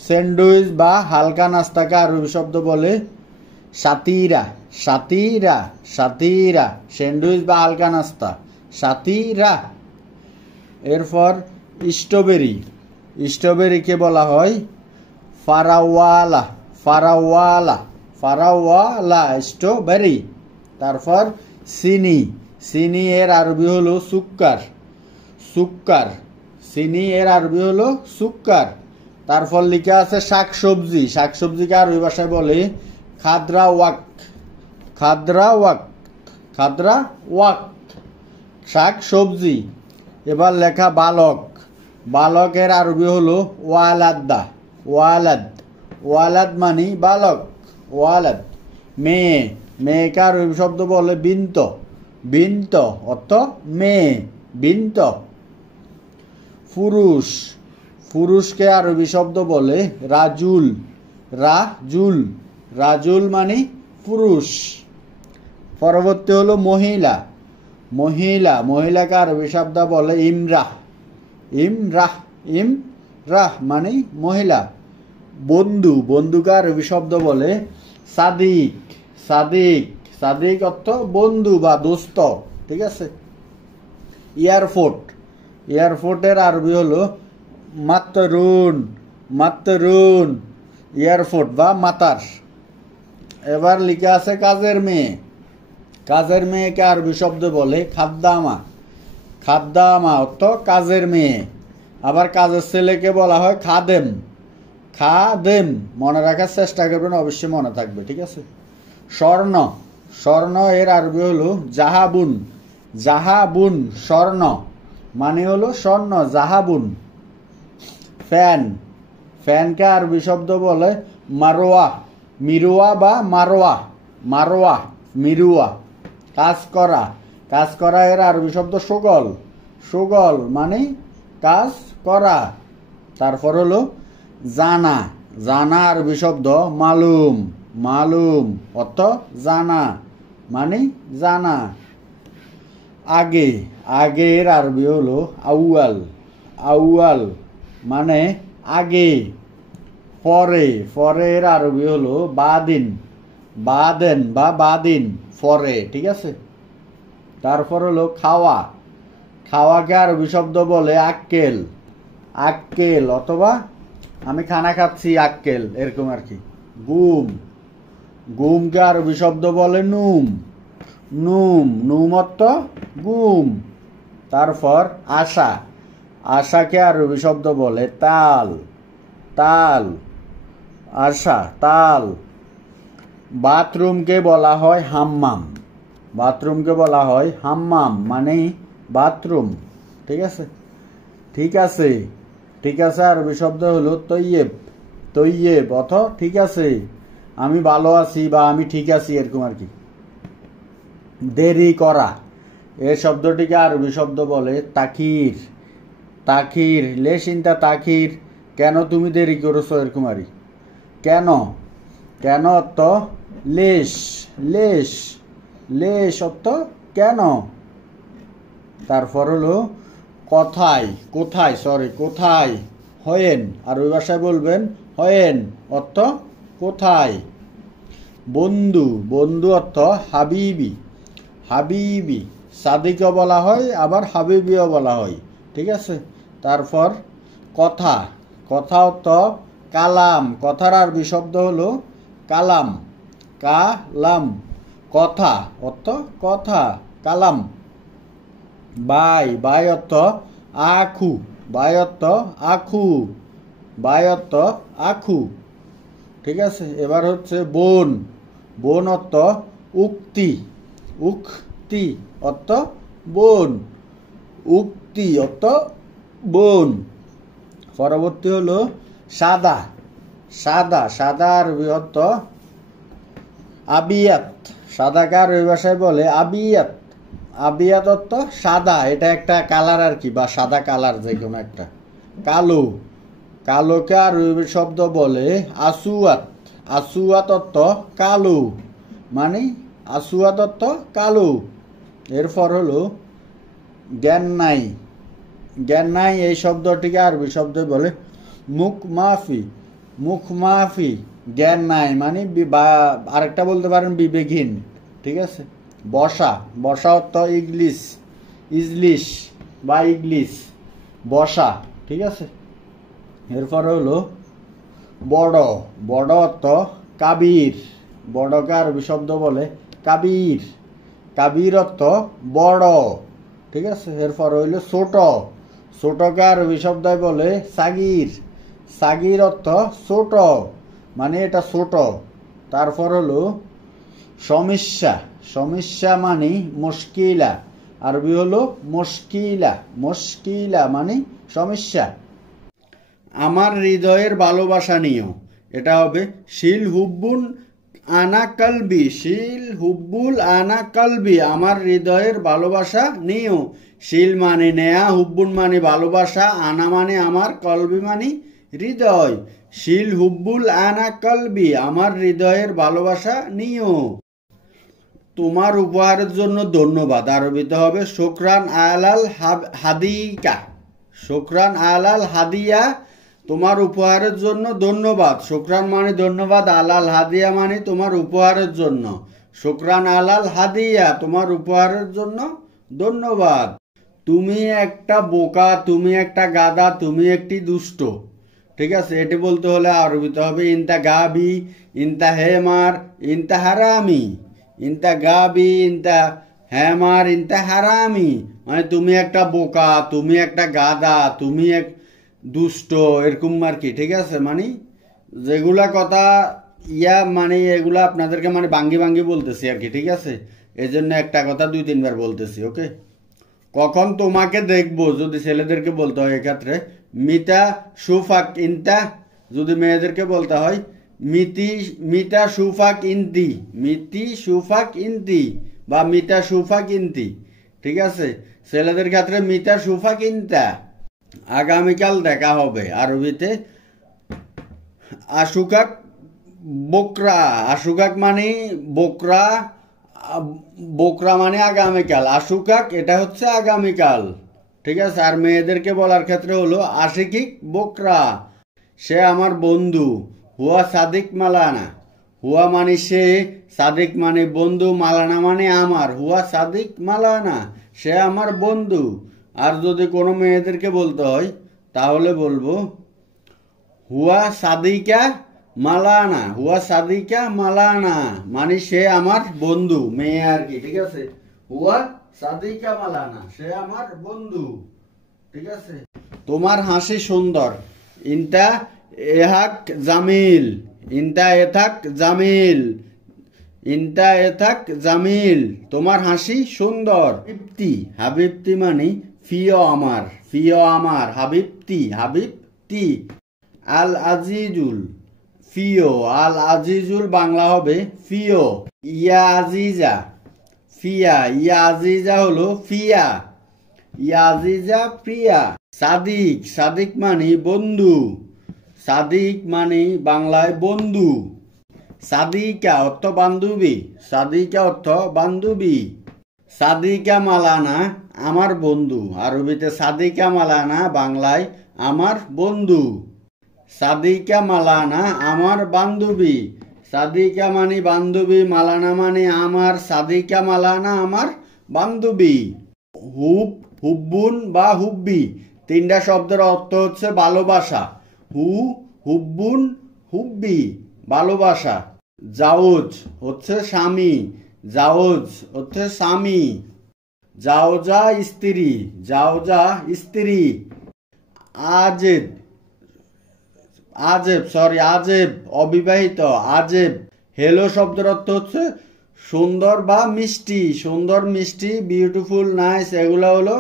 স্যান্ডউইচ বা হালকা নাস্তাকে আরবি শব্দ বলে সাতিরা, সাতিরা, সাতিরা, স্যান্ডউইচ বা হালকা নাস্তা, সাতিরা। এরপর স্ট্রবেরি, স্ট্রবেরিকে বলা হয় ফারাওয়ালা, ফারাওয়ালা, ফারাওয়ালা স্ট্রবেরি। তারপর চিনি, চিনি এর আরবি হলো সুক্কার, সুক্কার, চিনি এর আরবি হলো সুক্কার। তারপর লিখা আছে শাকসবজি, শাকসবজিকে আরবি ভাষায় বলে খাদ্রা ওয়াক, খাদ্রা ওয়াক, খাদ্রা ওয়াক, শাক সবজি। এবার লেখা বালক, বালকের আরবি হলো ওয়ালাদ্দা, ওয়ালাদ, ওয়ালাদ মানে বালক, ওয়ালাদ। মেয়ে, মেয়েকে আরবি শব্দ বলে বিন্ত, বিন্ত অর্থ মেয়ে, বিন্ত। পুরুষ, পুরুষকে আরবি শব্দ বলে রাজুল, রাজুল, রাজুল মানে পুরুষ। পরবর্তী হলো মহিলা, মহিলা, মহিলাকে আরবি শব্দ বলে ইমরাহ, ইমরাহ, ইমরাহ মানে মহিলা। বন্ধু, বন্ধুকে আরবি শব্দ বলে সাদিক, সাদিক, সাদিক অর্থ বন্ধু বা দোস্ত, ঠিক আছে। এয়ারপোর্ট, এয়ারপোর্টের আরবি হলো মাতরুন, মাতরুন, এয়ারপোর্ট বা মাতার। এবার লিখা আছে কাজের মেয়ে, কাজের মেয়েকে আরবি শব্দ বলে খাদ্দামা, খাদ্দামা অর্থ কাজের মেয়ে। আবার কাজের ছেলেকে বলা হয় খাদেম, খাদেম। মনে রাখার চেষ্টা করবেন, অবশ্যই মনে থাকবে, ঠিক আছে। স্বর্ণ, স্বর্ণ এর আরবি হলো জাহাবুন, জাহাবুন, স্বর্ণ মানে হলো স্বর্ণ, জাহাবুন। ফ্যান, ফ্যানকে আরবি শব্দ বলে মারোয়া, মিরুয়া বা মারোয়া, মারোয়া, মিরুয়া। কাজ করা, কাজ করা এর আরবি শব্দ সুগল, সুগল মানে কাজ করা। তারপর হলো জানা, জানা আরবি শব্দ মালুম, মালুম অর্থ জানা মানে জানা। আগে, আগের আরবি হলো আউয়াল, আউয়াল মানে আগে। পরে, পরের আরবি হলো বাদিন, বাদেন বা বাদিন, পরে, ঠিক আছে। তারপর হলো খাওয়া, খাওয়াকে আরবি শব্দ বলে আক্কেল, আক্কেল অথবা আমি খানা খাচ্ছি আক্কেল, এরকম আর কি। গুম, গুমকে আরবি শব্দ বলে নুম, নুম, নুম অর্থ গুম। তারপর আশা, আশাকে আরবি শব্দ বলে তাল, তাল, আশা, তাল। বাথরুমকে বলা হয় হাম্মাম, বাথরুমকে বলা হয় হাম্মাম মানে বাথরুম, ঠিক আছে। ঠিক আছে, ঠিক আছে আরবি শব্দ হলো তৈয়েব, তৈয়েব অথ ঠিক আছে, আমি ভালো আছি বা আমি ঠিক আছি, এরকম আর কি। দেরি করা, এই শব্দটিকে আরবি শব্দ বলে তাকির, তাকির, লেশিনটা তাকির, কেন তুমি দেরি করেছো, এরকম আর কি। কেন, কেন অর্থ লেশ, লেশ, লেশ অর্থ কেন। তারপর হলো কথায়, কোথায়, সরি কোথায়, হয়েন, আর ওই ভাষায় বলবেন হয়েন অর্থ কোথায়। বন্ধু, বন্ধু অর্থ হাবিবি, হাবিবি, সাদিকও বলা হয় আবার হাবিবিও বলা হয়, ঠিক আছে। তারপর কথা, কথা অর্থ কালাম, কথার আরবি শব্দ হলো কালাম, কালাম, কথা অর্থ কথা, কালাম। বাই, বাই অর্থ আখু, বাই অর্থ আখু, বাই অর্থ আখু, ঠিক আছে। এবার হচ্ছে বোন, বোন অর্থ উক্তি, উক্তি অর্থ বোন, উক্তি অর্থ বোন। পরবর্তী হলো সাদা, সাদা, সাদা আরবি অর্থ আবিয়াত, সাদাকে আরবি ভাষায় বলে আবিয়াত, আবিয়াত অর্থ সাদা, এটা একটা কালার আর কি, বা সাদা কালার যে কোনো একটা। কালো, কালোকে আরবি শব্দ বলে আসুয়াত, আসুয়াত অর্থ কালো মানে আসুয়াত অর্থ কালো। এরপর হলো জ্ঞান নাই, জ্ঞান নাই এই শব্দটিকে আরবি শব্দ বলে মুখ মাফি, মুখ মাফি জ্ঞান নাই মানে আরেকটা বলতে পারেন বিবেকহীন, ঠিক আছে। বসা, বসা অর্থ ইংলিশ, ইজলিশ বা ইংলিশ, বসা, ঠিক আছে। এরপরে হলো বড়, বড় অর্থ কাবির, বড়কে আরবি শব্দ বলে কাবির, কাবির অর্থ বড়, ঠিক আছে। এরপরে হইলো ছোট, ছোটকে আরবি শব্দ বলে সাগির, সাগির অর্থ ছোট মানে এটা ছোট। তারপর হলো সমস্যা, সমস্যা মানে মুশকিলা, আরবি হলো মুশকিলা, মুশকিলা মানে সমস্যা। আমার হৃদয়ের ভালোবাসা নিও, এটা হবে শিল হুব্বুন আনা কালবি, শিল হুব্বুল আনা কালবি, আমার হৃদয়ের ভালোবাসা নিও। শিল মানে নেয়া, হুব্বুন মানে ভালোবাসা, আনা মানে আমার, কলবি মানে হৃদয়। শিল হুব্বুল আনা কালবি, আমার হৃদয়ের ভালোবাসা নিও। তোমার উপহারের জন্য ধন্যবাদ, আরবিতে হবে শুকরান আলাল হাদিকা, শুকরান আলাল হাদিয়া, তোমার উপহারের জন্য ধন্যবাদ। শুকরান মানে ধন্যবাদ, আলাল হাদিয়া মানে তোমার উপহারের জন্য। শুকরান আলাল হাদিয়া, তোমার উপহারের জন্য ধন্যবাদ। তুমি একটা বোকা, তুমি একটা গাধা, তুমি একটি দুষ্ট, ঠিক আছে। এটি বলতে হলে আরবিতে হবে ইনতা গাবি, ইনতা হেমার, ইনতা হারামি, ইনতা গাবি, ইনতা হেমার, ইনতা হারামি, মানে তুমি একটা বোকা, তুমি একটা গাধা, তুমি এক দুষ্ট, এরকম আর কি, ঠিক আছে। মানে যেগুলা কথা মানে এগুলা আপনাদেরকে মানে ভাঙ্গি ভাঙ্গি বলতেছি আর কি, ঠিক আছে। এই জন্য একটা কথা 2-3 বার বলতেছি, ওকে। কখন তোমাকে দেখবো যদি ছেলেদেরকে বলতে হয় এক্ষেত্রে মিতা সুফাক ইনতা, যদি মেয়েদেরকে বলতে হয় মিতা সুফাক ইনতি, মিতি সুফাক ইনতি বা মিতা সুফাক ইনতি, ঠিক আছে। ছেলেদের ক্ষেত্রে মিতা সুফাক ইনতা, আগামীকাল দেখা হবে, আরবিতে আশুকাক বকরা, আশুকাক মানে বকরা, বকরা মানে আগামীকাল, আশুকাক এটা হচ্ছে আগামীকাল, ঠিক আছে। আর মেয়েদেরকে বলার ক্ষেত্রে হলো আশিকিক বকরা, সে আমার বন্ধু, হুয়া সাদিক মালানা, হুয়া মানে সে, সাদিক মানে বন্ধু, মালানা মানে আমার, হুয়া সাদিক মালানা, সে আমার বন্ধু। আর যদি কোনো মেয়েদেরকে বলতে হয় তাহলে বলবো হুয়া সাদিকা মালানা, হুয়া সাদিকা মালানা মানে সে আমার বন্ধু, মেয়ে আর কি, ঠিক আছে। হুয়া সাদিকা মালানা, সে আমার বন্ধু, ঠিক আছে। তোমার হাসি সুন্দর, ইনতা এহাক জামিল, ইনতা এথাক জামিল, ইনতা এথাক জামিল, তোমার হাসি সুন্দর। হাবিবতি, হাবিবতি মানে প্রিয় আমার, প্রিয় আমার, হাবিবতি, হাবিবতি। আল আজিজুল, প্রিয়, আল আজিজুল বাংলা হবে প্রিয়। ইয়া আজিজা, ফিয়া, ইয়া আজিজা হলো ফিয়া, ইয়া আজিজা প্রিয়া। সাদিক, সাদিক মানে বন্ধু, সাদিক মানে বাংলায় বন্ধু। সাদিকা অর্থ বান্ধবী, সাদিকা অর্থ বান্ধবী। সাদিকা মালানা আমার বন্ধু, আরবিতে সাদিকা মালানা, বাংলায় আমার বন্ধু। সাদিকা মালানা আমার বান্ধবী, সাদিকা মানে বান্ধবী, মালানা মানে আমার, সাদিকা মালানা আমার বান্ধবী। হুব, হুব্বুন বা হুব্বি, তিনটা শব্দের অর্থ হচ্ছে ভালোবাসা, হু, হুব্বুন, হুব্বি ভালোবাসা। জাউজ হচ্ছে স্বামী, জাউজ হচ্ছে স্বামী। জাওজা স্ত্রী, জাওজা স্ত্রী। আজেব, আজেব সরি আজেব অবিবাহিত, আজেব। হেলো শব্দের অর্থ হচ্ছে সুন্দর বা মিষ্টি, সুন্দর মিষ্টি, বিউটিফুল, নাইস, এগুলো হলো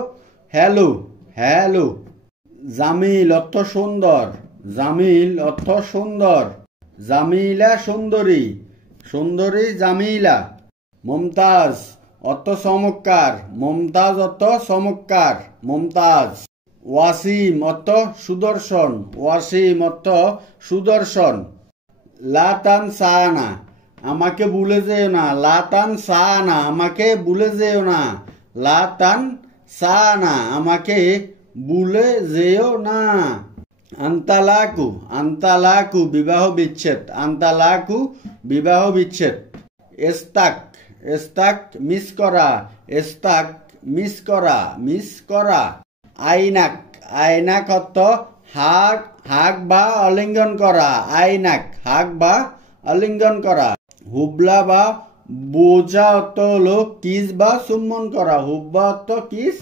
হ্যালো, হ্যালো। জামিল অর্থ সুন্দর, জামিল অর্থ সুন্দর। জামিলা সুন্দরী, সুন্দরী জামিলা। মুমতাজ অর্থ চমৎকার, মুমতাজ অর্থ চমৎকার, মুমতাজ। ওয়াসিম অর্থ সুদর্শন, ওয়াসিম অর্থ সুদর্শন। লাতান সানা, আমাকে ভুলে যেও না, লাতান সানা, আমাকে ভুলে যেও না, লাতান সানা, আমাকে ভুলে যেও না। আন্তালাকু, আন্তালাকু বিবাহ বিচ্ছেদ, আন্তালাকু বিবাহ বিচ্ছেদ। এস্তাক, এস্তাক মিস করা, এস্তাক মিস করা, মিস করা। আইনাক, আইনাক অর্থ হাক, হাক বা অলিঙ্গন করা, আইনাক হাক বা অলিঙ্গন করা। হুবলা বা বোঝা অর্থ হলো কিস বা চুম্বন করা, হুব্বা অর্থ কিস,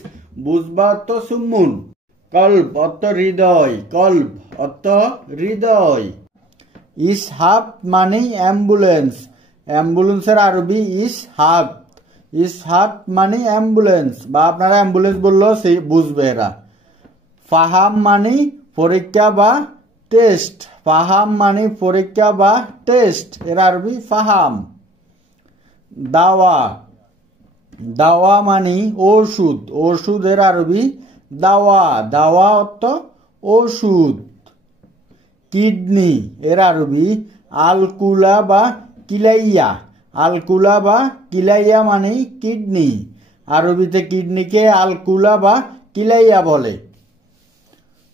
বুঝবা অর্থ চুম্বন। কল্ব অর্থ হৃদয়, কল্ব অর্থ হৃদয়। ইসহাব মানে অ্যাম্বুলেন্স, অ্যাম্বুলেন্সের আরবি ইসহাব, ইসহাব মানে অ্যাম্বুলেন্স বা আপনারা অ্যাম্বুলেন্স বললেও সেই বুঝবে এরা। ফাহাম মানে পরীক্ষা বা টেস্ট, ফাহাম মানে পরীক্ষা বা টেস্ট, এর আরবি ফাহাম। দাওয়া, দাওয়া মানে ওষুধ, ওষুধের আরবি দাওয়া, দাওয়া অর্থ ওষুধ। কিডনি এর আরবি আলকুলা বা কিলাইয়া, আলকুলা বা কিলাইয়া মানে কিডনি, আরবিতে কিডনিকে আলকুলা বা কিলাইয়া বলে।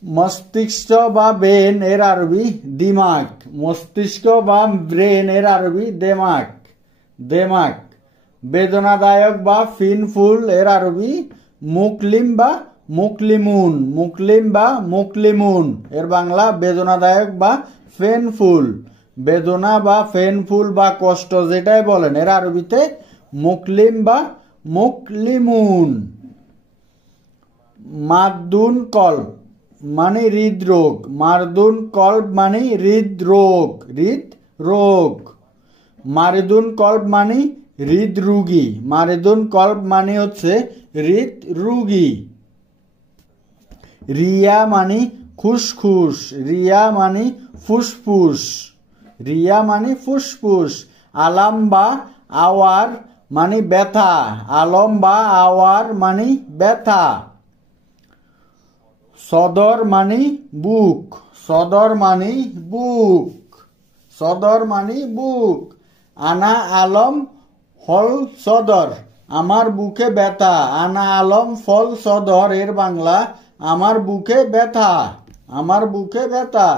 মস্তিষ্ক বা ব্রেন এর আরবি দিমাগ, মস্তিষ্ক বা ব্রেন এর আরবি দেমাগ, দেমাগ। বেদনাদায়ক বা ফিনফুল এর আরবি মুকলিম বা মুকলিমুন, মুকলিম বা মুকলিমুন, এর বাংলা বেদনাদায়ক বা পেনফুল, বেদনা বা পেনফুল বা কষ্ট যেটাই বলেন এর আরবিতে মুকলিম বা মুকলিমুন। মারদুন কল্ব মানে হৃদরোগ, মারদুন কল্ব মানে হৃদরোগ, হৃদরোগ। মারিদুন কল্ব মানে হৃদরোগী, মারিদুন কল্ব মানে হচ্ছে হৃদরোগী। রিয়া মানে খুসখুস, রিয়া মানে ফুসফুস, রিয়া মানে ফুসফুস। আলাম বা আওয়ার মানে ব্যথা, আলম বা আওয়ার মানে ব্যথা। সদর মানে বুক, সদর মানে বুক, সদর মানে বুক। আনা আলম ফল সদর, আমার বুকে ব্যথা, আনা আলম ফল সদর, এর বাংলা আমার বুকে ব্যথা, আমার বুকে ব্যথা।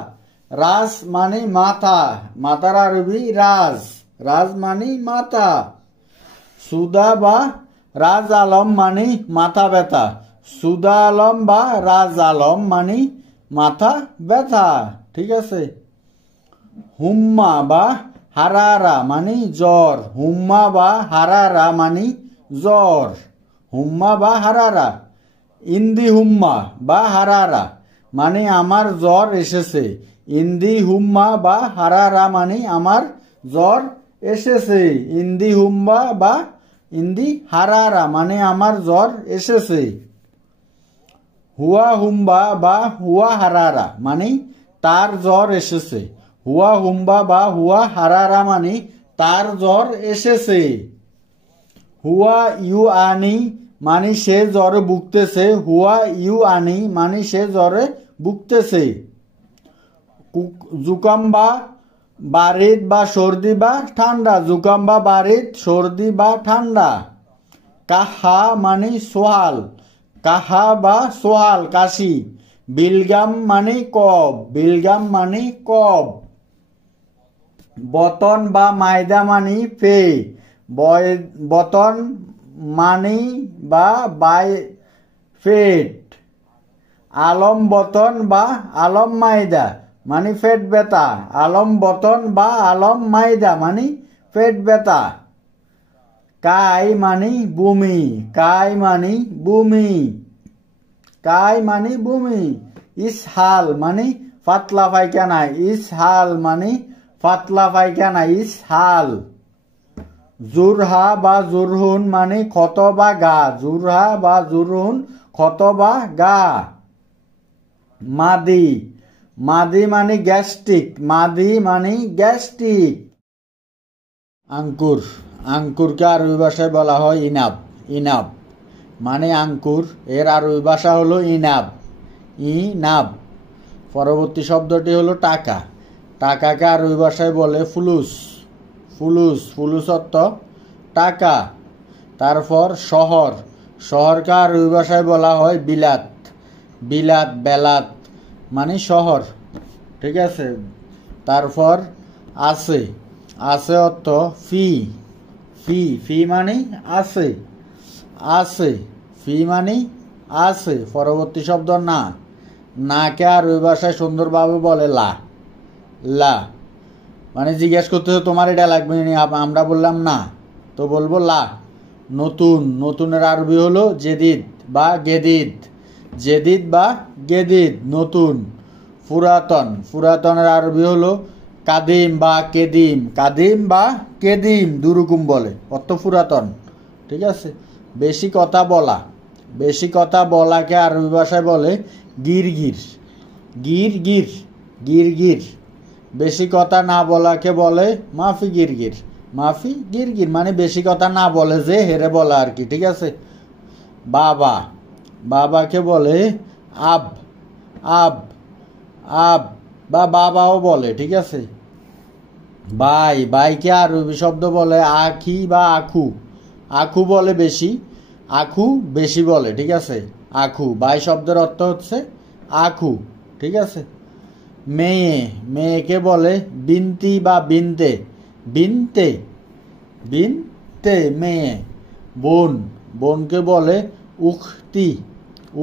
রাস মানে মাথা, মাথার আরবি রাজ, রাজ মানে মাথা। সুদা বা রাজ আলম মানে মাথা ব্যথা, সুদা আলম বা রাজ আলম মানে মাথা ব্যথা, ঠিক আছে। হুম্মা বা হারারা মানে জ্বর, হুম্মা বা হারারা মানে জ্বর, হুম্মা বা হারারা। ইন্দি হুম্মা বা হারারা মানে আমার জ্বর এসেছে, ইন্দি হুম্মা বা হারারা মানে আমার জ্বর এসেছে, ইন্দি হুম্মা বা ইন্দি হারারা মানে আমার জ্বর এসেছে। হুয়া হুম্বা বা হুয়া হারারা মানে তার জ্বর এসেছে, হুয়া হুম্বা বা হুয়া হারারা মানে তার জ্বর এসেছে। হুয়া ইউ আনি মানে সে জ্বরে ভুগতেছে, হুয়া ইউ আনি মানে সে জ্বরে ভুগতেছে। জুকাম বা বারিদ বা সর্দি বা ঠান্ডা, জুকাম বা বারিদ সর্দি বা ঠান্ডা। কাহা মানে সোহাল, কাহা বা সোহাল কাশি। বিলগাম মানে কব, বিলগাম মানে কব। বতন বা মায়দা মানে পে, বতন মানি বা বাই ফেট। আলম বতন বা আলম মায়দা মানে পেট ব্যথা, আলম বতন বা আলম মায়দা মানে পেট ব্যথা। কাই মানে বমি, কাই মানে বমি, কাই মানে বমি। ইসহাল মানে পাতলা পায়খানা, ইসহাল মানে পাতলা পায়খানা, ইসহাল। জুরহা বা জুরহুন মানে ক্ষত বা গা, জুরহা বা জুরহুন ক্ষত বা গা। মাদি, মাদি মানে গ্যাস্ট্রিক, মাদি মানে গ্যাস্ট্রিক। আঙ্কুর, আঙ্কুরকে আরবি ভাষায় বলা হয় ইনাব, ইনাব মানে আঙ্কুর, এর আরবি ভাষা হলো ইনাব, ইনাব। পরবর্তী শব্দটি হলো টাকা, টাকাকে আরবি ভাষায় বলে ফুলুস, ফুলুস, ফুলুস অর্থ টাকা। তারপর শহর, শহরকে আরবি ভাষায় বলা হয় বিলাত, বিলাত, বেলাত মানে শহর, ঠিক আছে। তারপর আছে, আছে অর্থ ফি, ফি, ফি মানে আছে, আছে, ফি মানে আছে। পরবর্তী শব্দ না, নাকে আরবি ভাষায় সুন্দরভাবে বলে লা, লা মানে জিজ্ঞেস করতেছে তোমার এটা লাগবে না, আমরা বললাম না, তো বলবো লা। নতুন, নতুনের আরবি হলো জেদিদ বা গেদিদ, জেদিদ বা গেদিদ, নতুন। পুরাতন, পুরাতনের আরবি হলো কাদিম বা কেদিম, কাদিম বা কেদিম দুরকম বলে, অর্থ পুরাতন, ঠিক আছে। বেশি কথা বলা, বেশি কথা বলাকে আরবি ভাষায় বলে গিরগির, গিরগির, গিরগির। বেশি কথা না বলাকে বলে মাফি গিরগির, মাফি গিরগির মানে বেশি কথা না বলে যে হেরে বলা আর কি, ঠিক আছে। বাবা, বাবাকে বলে আব, আব, আব বা বাবাও বলে, ঠিক আছে। ভাই, ভাইকে আরবি শব্দ বলে আখি বা আখু, আখু বলে বেশি, আখু বেশি বলে, ঠিক আছে। আখু, ভাই শব্দের অর্থ হচ্ছে আখু, ঠিক আছে। মেয়ে, মেয়েকে বলে বিনতি বা বিনতে, বিনতে, বিনতে মেয়ে। বোন, বোনকে বলে উখতি,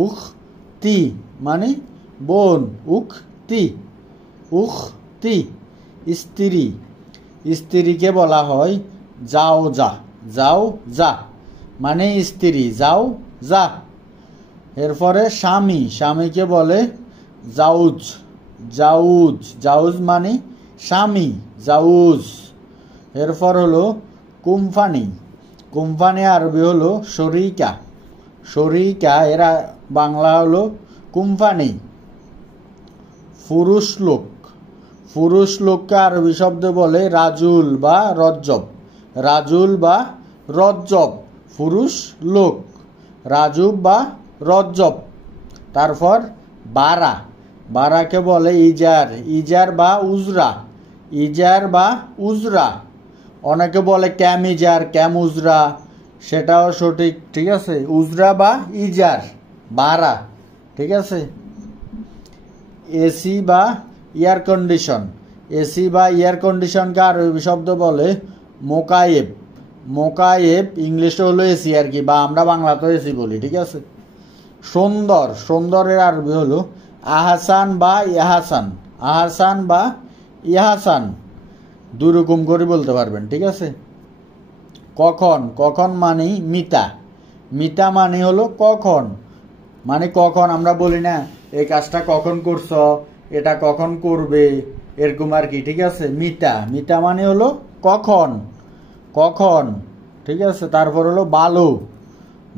উখতি মানে বোন, উখতি, উখতি। স্ত্রী, স্ত্রীকে বলা হয় যাও যা, যাও যা মানে স্ত্রী, যাও যা। এরপরে স্বামী, স্বামীকে বলে জাউজ, জাউজ, জাউজ মানে স্বামী, জাউজ। এরপর হলো কোম্পানি, কোম্পানি আরবি হলো শরিকা, শরিকা, এরা বাংলা হলো কোম্পানি। পুরুষ লোক, পুরুষ লোককে আরবি শব্দ বলে রাজুল বা রজ্জব, রাজুল বা রজ্জব, পুরুষ লোক, রাজুব বা রজ্জব। তারপর বারা, বারাকে বলে ইজার, ইজার বা উজরা, ইজার বা উজরা। অনেকে বলে ক্যাম ইজার, ক্যাম উজরা, সেটাও সঠিক, ঠিক আছে। উজরা বা ইজার, বারা, ঠিক আছে। এসি বা এয়ার কন্ডিশন, এসি বা এয়ার কন্ডিশনকে আরবি শব্দ বলে মোকায়েব, মোকায়েব ইংলিশে হলো এসি আর কি, বা আমরা বাংলাতেও এসি বলি, ঠিক আছে। সুন্দর, সুন্দরের আরবি হলো আহসান বা ইহাসান, আহসান বা ইহাসান, দুরকম করে বলতে পারবেন, ঠিক আছে। কখন, কখন মানে মিতা, মিতা মানে হলো কখন, মানে কখন আমরা বলি না এই কাজটা কখন করছ, এটা কখন করবে, এরকম আর কি, ঠিক আছে। মিতা, মিতা মানে হলো কখন, কখন, ঠিক আছে। তারপর হলো বালো,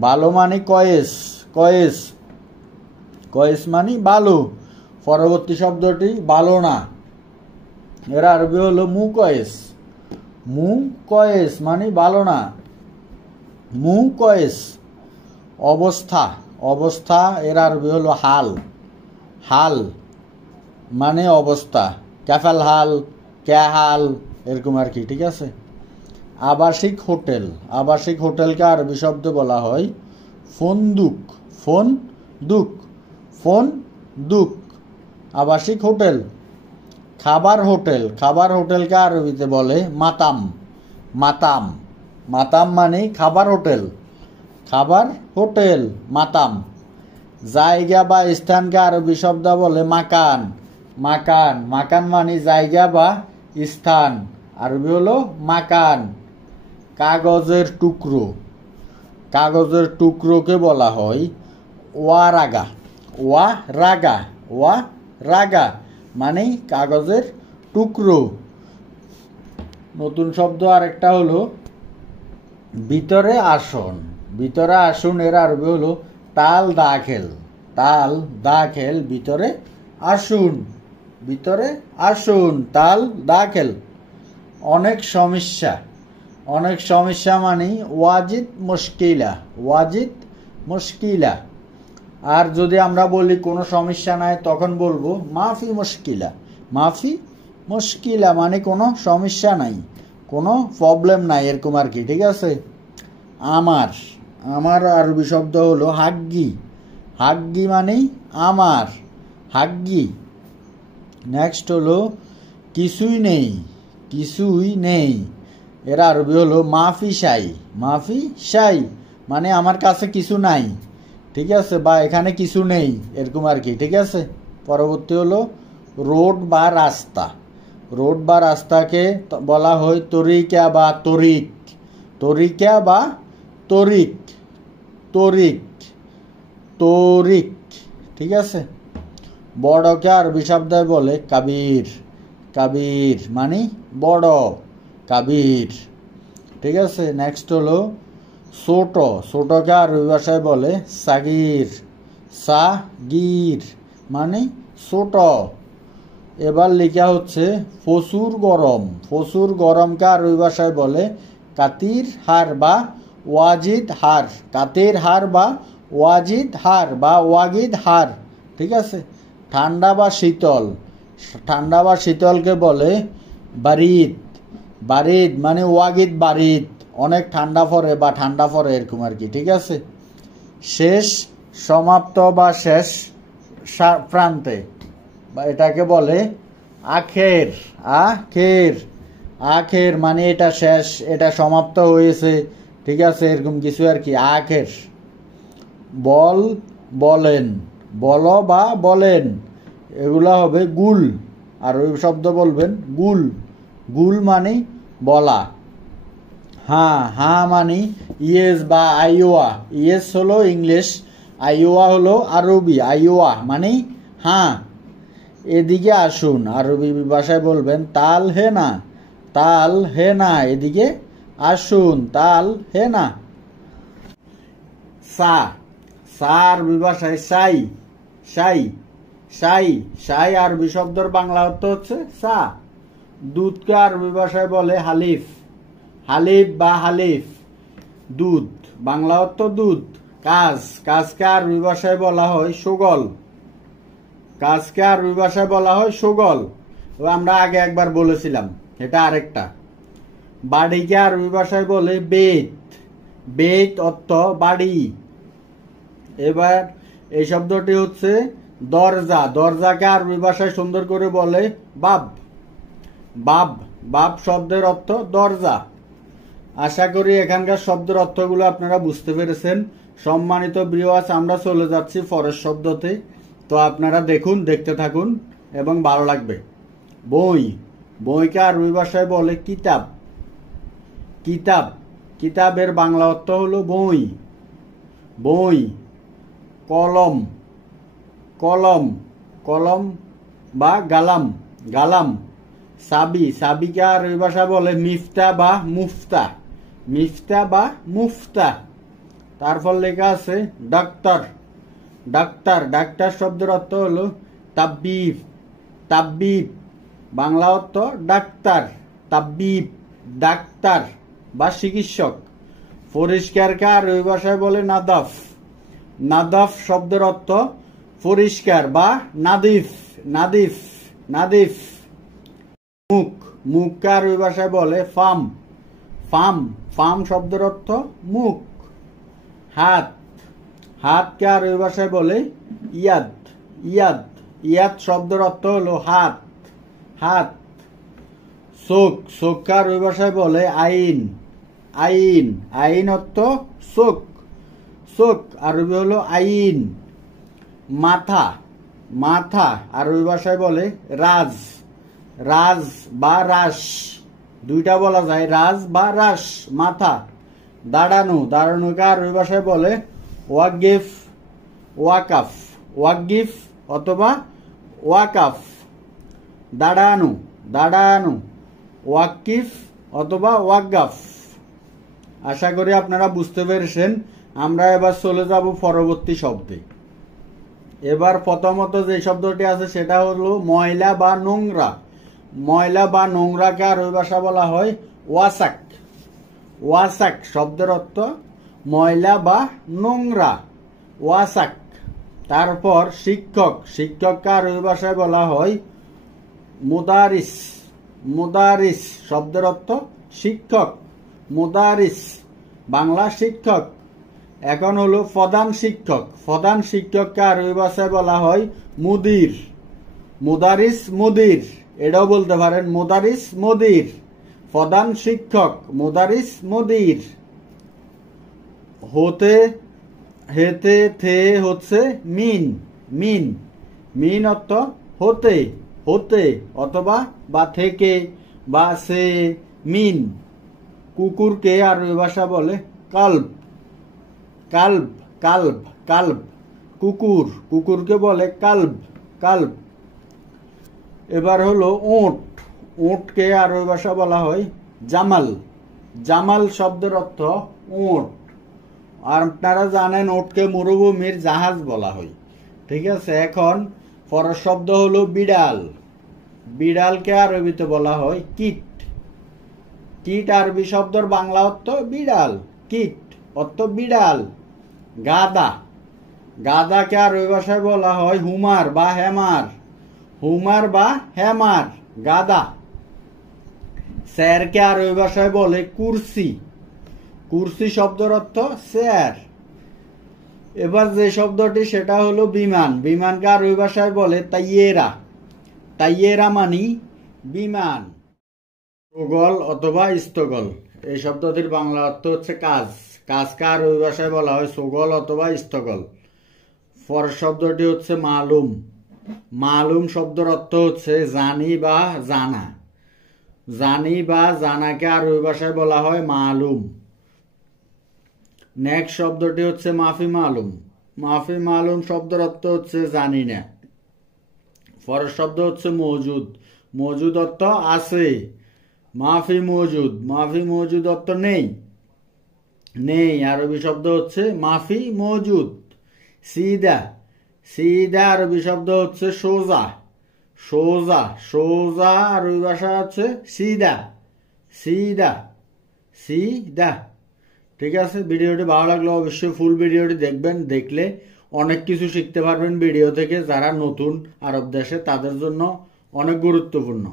বালো মানে কয়েস, কয়েস, কয়েস মানে বালো। পরবর্তী শব্দটি বালো না, এর আরবি হলো মু কয়েস, মু কয়েস মানে বালো না, মু কয়েস। অবস্থা, অবস্থা এর আরবি হলো হাল, হাল মানে অবস্থা, ক্যাফাল হাল, ক্যা হাল, এরকম আর কি, ঠিক আছে। আবাসিক হোটেল, আবাসিক হোটেলকে আরবি শব্দ বলা হয় ফন্দুক, ফোন দুক, ফোন দুক, আবাসিক হোটেল। খাবার হোটেল, খাবার হোটেলকে আরবিতে বলে মাতাম, মাতাম, মাতাম মানে খাবার হোটেল, খাবার হোটেল, মাতাম। জায়গা বা স্থানকে আরবি শব্দ বলে মাকান, মাকান, মাকান মানে জায়গা বা স্থান, আরবি হলো মাকান। কাগজের টুকরো, কাগজের টুকরোকে বলা হয় ওয়ারাগা, ওয়া রাগা, ওয়া রাগা মানে কাগজের টুকরো। নতুন শব্দ আরেকটা হলো ভিতরে আসন, ভিতরে আসন এর আরবি হলো তাল দাখেল, তাল দাখেল, ভিতরে আসুন, ভিতরে আসুন, তাল দাখেল। অনেক সমস্যা, অনেক সমস্যা মানে ওয়াজিদ মুশকিলা, ওয়াজিদ মুশকিলা। আর যদি আমরা বলি কোনো সমস্যা নাই তখন বলবো মাফি মুশকিলা, মাফি মুশকিলা মানে কোনো সমস্যা নাই, কোনো প্রবলেম নাই, এরকম আর কি, ঠিক আছে। আমার, আমার আরবি শব্দ হলো হাগ্গি, হাগ্গি মানে আমার, হাগ্গি। নেক্সট হলো কিছুই নেই, কিছুই নেই, এর আরবি হলো মাফি শাই। মাফি শাই মানে আমার কাছে কিছু নাই, ঠিক আছে, বা এখানে কিছু নেই এরকম আর কি, ঠিক আছে। পরবর্তী হলো রোড বা রাস্তা। রোড বা রাস্তাকে বলা হয় তরিকা বা তরিক। তরিকা বা তরিক, তরিক, তরিক, ঠিক আছে। বড়কে আরবি শব্দে বলে কাবির। কাবির মানে বড়, কাবির, ঠিক আছে। নেক্সট হলো ছোট। ছোটকে আরবি ভাষায় বলে সাগির। সাগির মানে ছোট। এবার লেখা হচ্ছে প্রচুর গরম। প্রচুর গরমকে আরবি ভাষায় বলে কাতির হার বা ওয়াজিদ হার। কাতির হার বা ওয়াজিদ হার বা ওয়াগিদ হার, ঠিক আছে। ঠান্ডা বা শীতল। ঠান্ডা বা শীতলকে বলে বারিদ। বারিদ মানে ওয়াগিদ বারিদ, অনেক ঠান্ডা পড়ে বা ঠান্ডা পড়ে এরকম আর কি, ঠিক আছে। শেষ, সমাপ্ত বা শেষ প্রান্তে, বা এটাকে বলে আখের। আখের, আখের মানে এটা শেষ, এটা সমাপ্ত হয়েছে, ঠিক আছে, এরকম কিছু আর কি, আখের। বল, বলেন, বল বা বলেন, এগুলা হবে গুল। আর ওই শব্দ বলবেন গুল। গুল মানে বলা। হ্যাঁ, হ্যাঁ মানে ইয়েস বা আইওয়া। ইয়েস হলো ইংলিশ, আইওয়া হলো আরবি। আইওয়া মানে হ্যাঁ। এদিকে আসুন, আরবি ভাষায় বলবেন তাল হে না। তাল হে না, এদিকে আসুন, তাল হে না। সা, সা আরবি ভাষায় সাই। সাই, সাই, সাই আরবি শব্দের বাংলা অর্থ হচ্ছে সা। দুধকে আরবি ভাষায় বলে হালিফ। হালিফ বা হালিফ, দুধ, বাংলা অর্থ দুধ। কাজ, কাজকে আরবি ভাষায় বলা হয় সুগল। কাজকে আরবি ভাষায় বলা হয় সুগল, আমরা আগে একবার বলেছিলাম, এটা আরেকটা। বাড়িকে আরবি ভাষায় বলে বেত। বেত অর্থ বাড়ি। এবার এই শব্দটি হচ্ছে দরজা। দরজাকে আরবি ভাষায় সুন্দর করে বলে বাব। বাব, বাব শব্দের অর্থ দরজা। আশা করি এখানকার শব্দের অর্থগুলো আপনারা বুঝতে পেরেছেন। সম্মানিত ভিউয়ার্স, আমরা চলে যাচ্ছি পরের শব্দতে, তো আপনারা দেখুন, দেখতে থাকুন এবং ভালো লাগবে। বই, বইকে আরবি ভাষায় বলে কিতাব। কিতাব, কিতাবের বাংলা অর্থ হলো বই। বই। কলম, কলম, কলম বা গালাম। গালাম। সাবি, সাবিকে আরবি ভাষা বলে মিফতা বা মুফতা। মিফতা বা মুফতা। তারপর লেখা আছে ডাক্তার। ডাক্তার, ডাক্তার শব্দের অর্থ হলো তাব্বিব। তাব্বিব, বাংলা অর্থ ডাক্তার। তাব্বিব, ডাক্তার বা চিকিৎসক। পরিষ্কারকে আরবি ভাষায় বলে নাদাফ। নাদাফ শব্দের অর্থ পরিষ্কার বা নাদিফ। নাদিফ, নাদিফ। মুখ, মুখকে আরবি ভাষায় বলে ফাম। ফাম, ফাম শব্দের অর্থ মুখ। হাত, হাতকে আরবি ভাষায় বলে ইয়াদ। ইয়াদ, ইয়াদ শব্দের অর্থ হলো হাত। হাত। চোখ, চোখকে আরবি ভাষায় বলে আইন। আইন, আইন অর্থ চোখ। চোখ আরবি হলো আইন। মাথা, মাথা আরবি ভাষায় বলে রাজ। রাজ বা রাস, দুইটা বলা যায়, রাজ বা রাস, মাথা। দাঁড়ানো, দাঁড়ানোকে আরবি ভাষায় বলে ওয়াকিফ। ওয়াকাফ, ওয়াকিফ অথবা ওয়াকাফ। দাঁড়ানো, দাঁড়ানো, ওয়াকিফ অথবা ওয়াকাফ। আশা করি আপনারা বুঝতে পেরেছেন। আমরা এবার চলে যাব পরবর্তী শব্দে। এবার প্রথমত যে শব্দটি আছে সেটা হলো ময়লা বা নোংরা। ময়লা বা নোংরাকে আরবি ভাষা বলা হয় ওয়াসাক। ওয়াসাক শব্দের অর্থ ময়লা বা নোংরা, ওয়াসাক। তারপর শিক্ষক, শিক্ষককে আরবি ভাষায় বলা হয় মুদারিস। মুদারিস শব্দের অর্থ শিক্ষক। মুদারিস, বাংলা শিক্ষক। এখন হলো প্রধান শিক্ষক। প্রধান শিক্ষককে আরবি ভাষায় বলা হয় মুদির। মুদারিস মুদির, এটাও বলতে পারেন মুদারিস মুদির। প্রধান শিক্ষক মুদারিস মুদির। হতে হেতে থে হচ্ছে মিন, মিন, মিন অর্থ হতে, হতে অথবা বা থেকে বা সে, মিন। কুকুরকে আরবি ভাষা বলে কালব, কালব, কালব, কালব। কুকুর, কুকুরকে বলে কালব, কালব। এবার হলো উট, উটকে আরবি ভাষা বলা হয় জামাল, জামাল শব্দের অর্থ উট। আর আপনারা জানেন উটকে মরুভূমির জাহাজ বলা হয়, ঠিক আছে। এখন পরের শব্দ হলো বিড়াল, বিড়ালকে আরবিতে বলা হয় কিট, কিট আরবি শব্দের বাংলা অর্থ বিড়াল, কিট অর্থ বিড়াল। গাদা, গাদাকে আরবি ভাষায় বলা হয় হুমার বা হেমার, হুমার বা হেমার, গাদা। স্যারকে আরবি ভাষায় বলে কুরসি, কুরসি শব্দের অর্থ স্যার। এবার যে শব্দটি সেটা হলো বিমান, বিমানকে আরবি ভাষায় বলে তাইয়েরা, তাইয়েরা মানি বিমান। সোগল অথবা স্থগল, এই শব্দটির বাংলা অর্থ হচ্ছে কাজ, কাজকে আরবি ভাষায় বলা হয় সোগল অথবা স্থগল। পরের শব্দটি হচ্ছে মালুম, মালুম শব্দের অর্থ হচ্ছে জানি বা জানা, জানি বা জানাকে আরবি ভাষায় বলা হয় মালুম। নেক্সট শব্দটি হচ্ছে মাফি মালুম, মাফি মালুম শব্দের অর্থ হচ্ছে জানি না। পরের শব্দ হচ্ছে মজুদ, মজুদ অর্থ আছে, মাফি মজুদ, মাফি মজুদ অর্থ নেই, নেই। আরবি শব্দ হচ্ছে মাফি মজুদ। সিদা, সিদা আরবি শব্দ হচ্ছে সোজা, সোজা, সোজা আরবি ভাষা হচ্ছে সিদা, সিদা, সিদা। ঠিক আছে, ভিডিওটি ভালো লাগলে অবশ্যই ফুল ভিডিওটি দেখবেন, দেখলে অনেক কিছু শিখতে পারবেন ভিডিও থেকে। যারা নতুন আরব দেশে তাদের জন্য অনেক গুরুত্বপূর্ণ।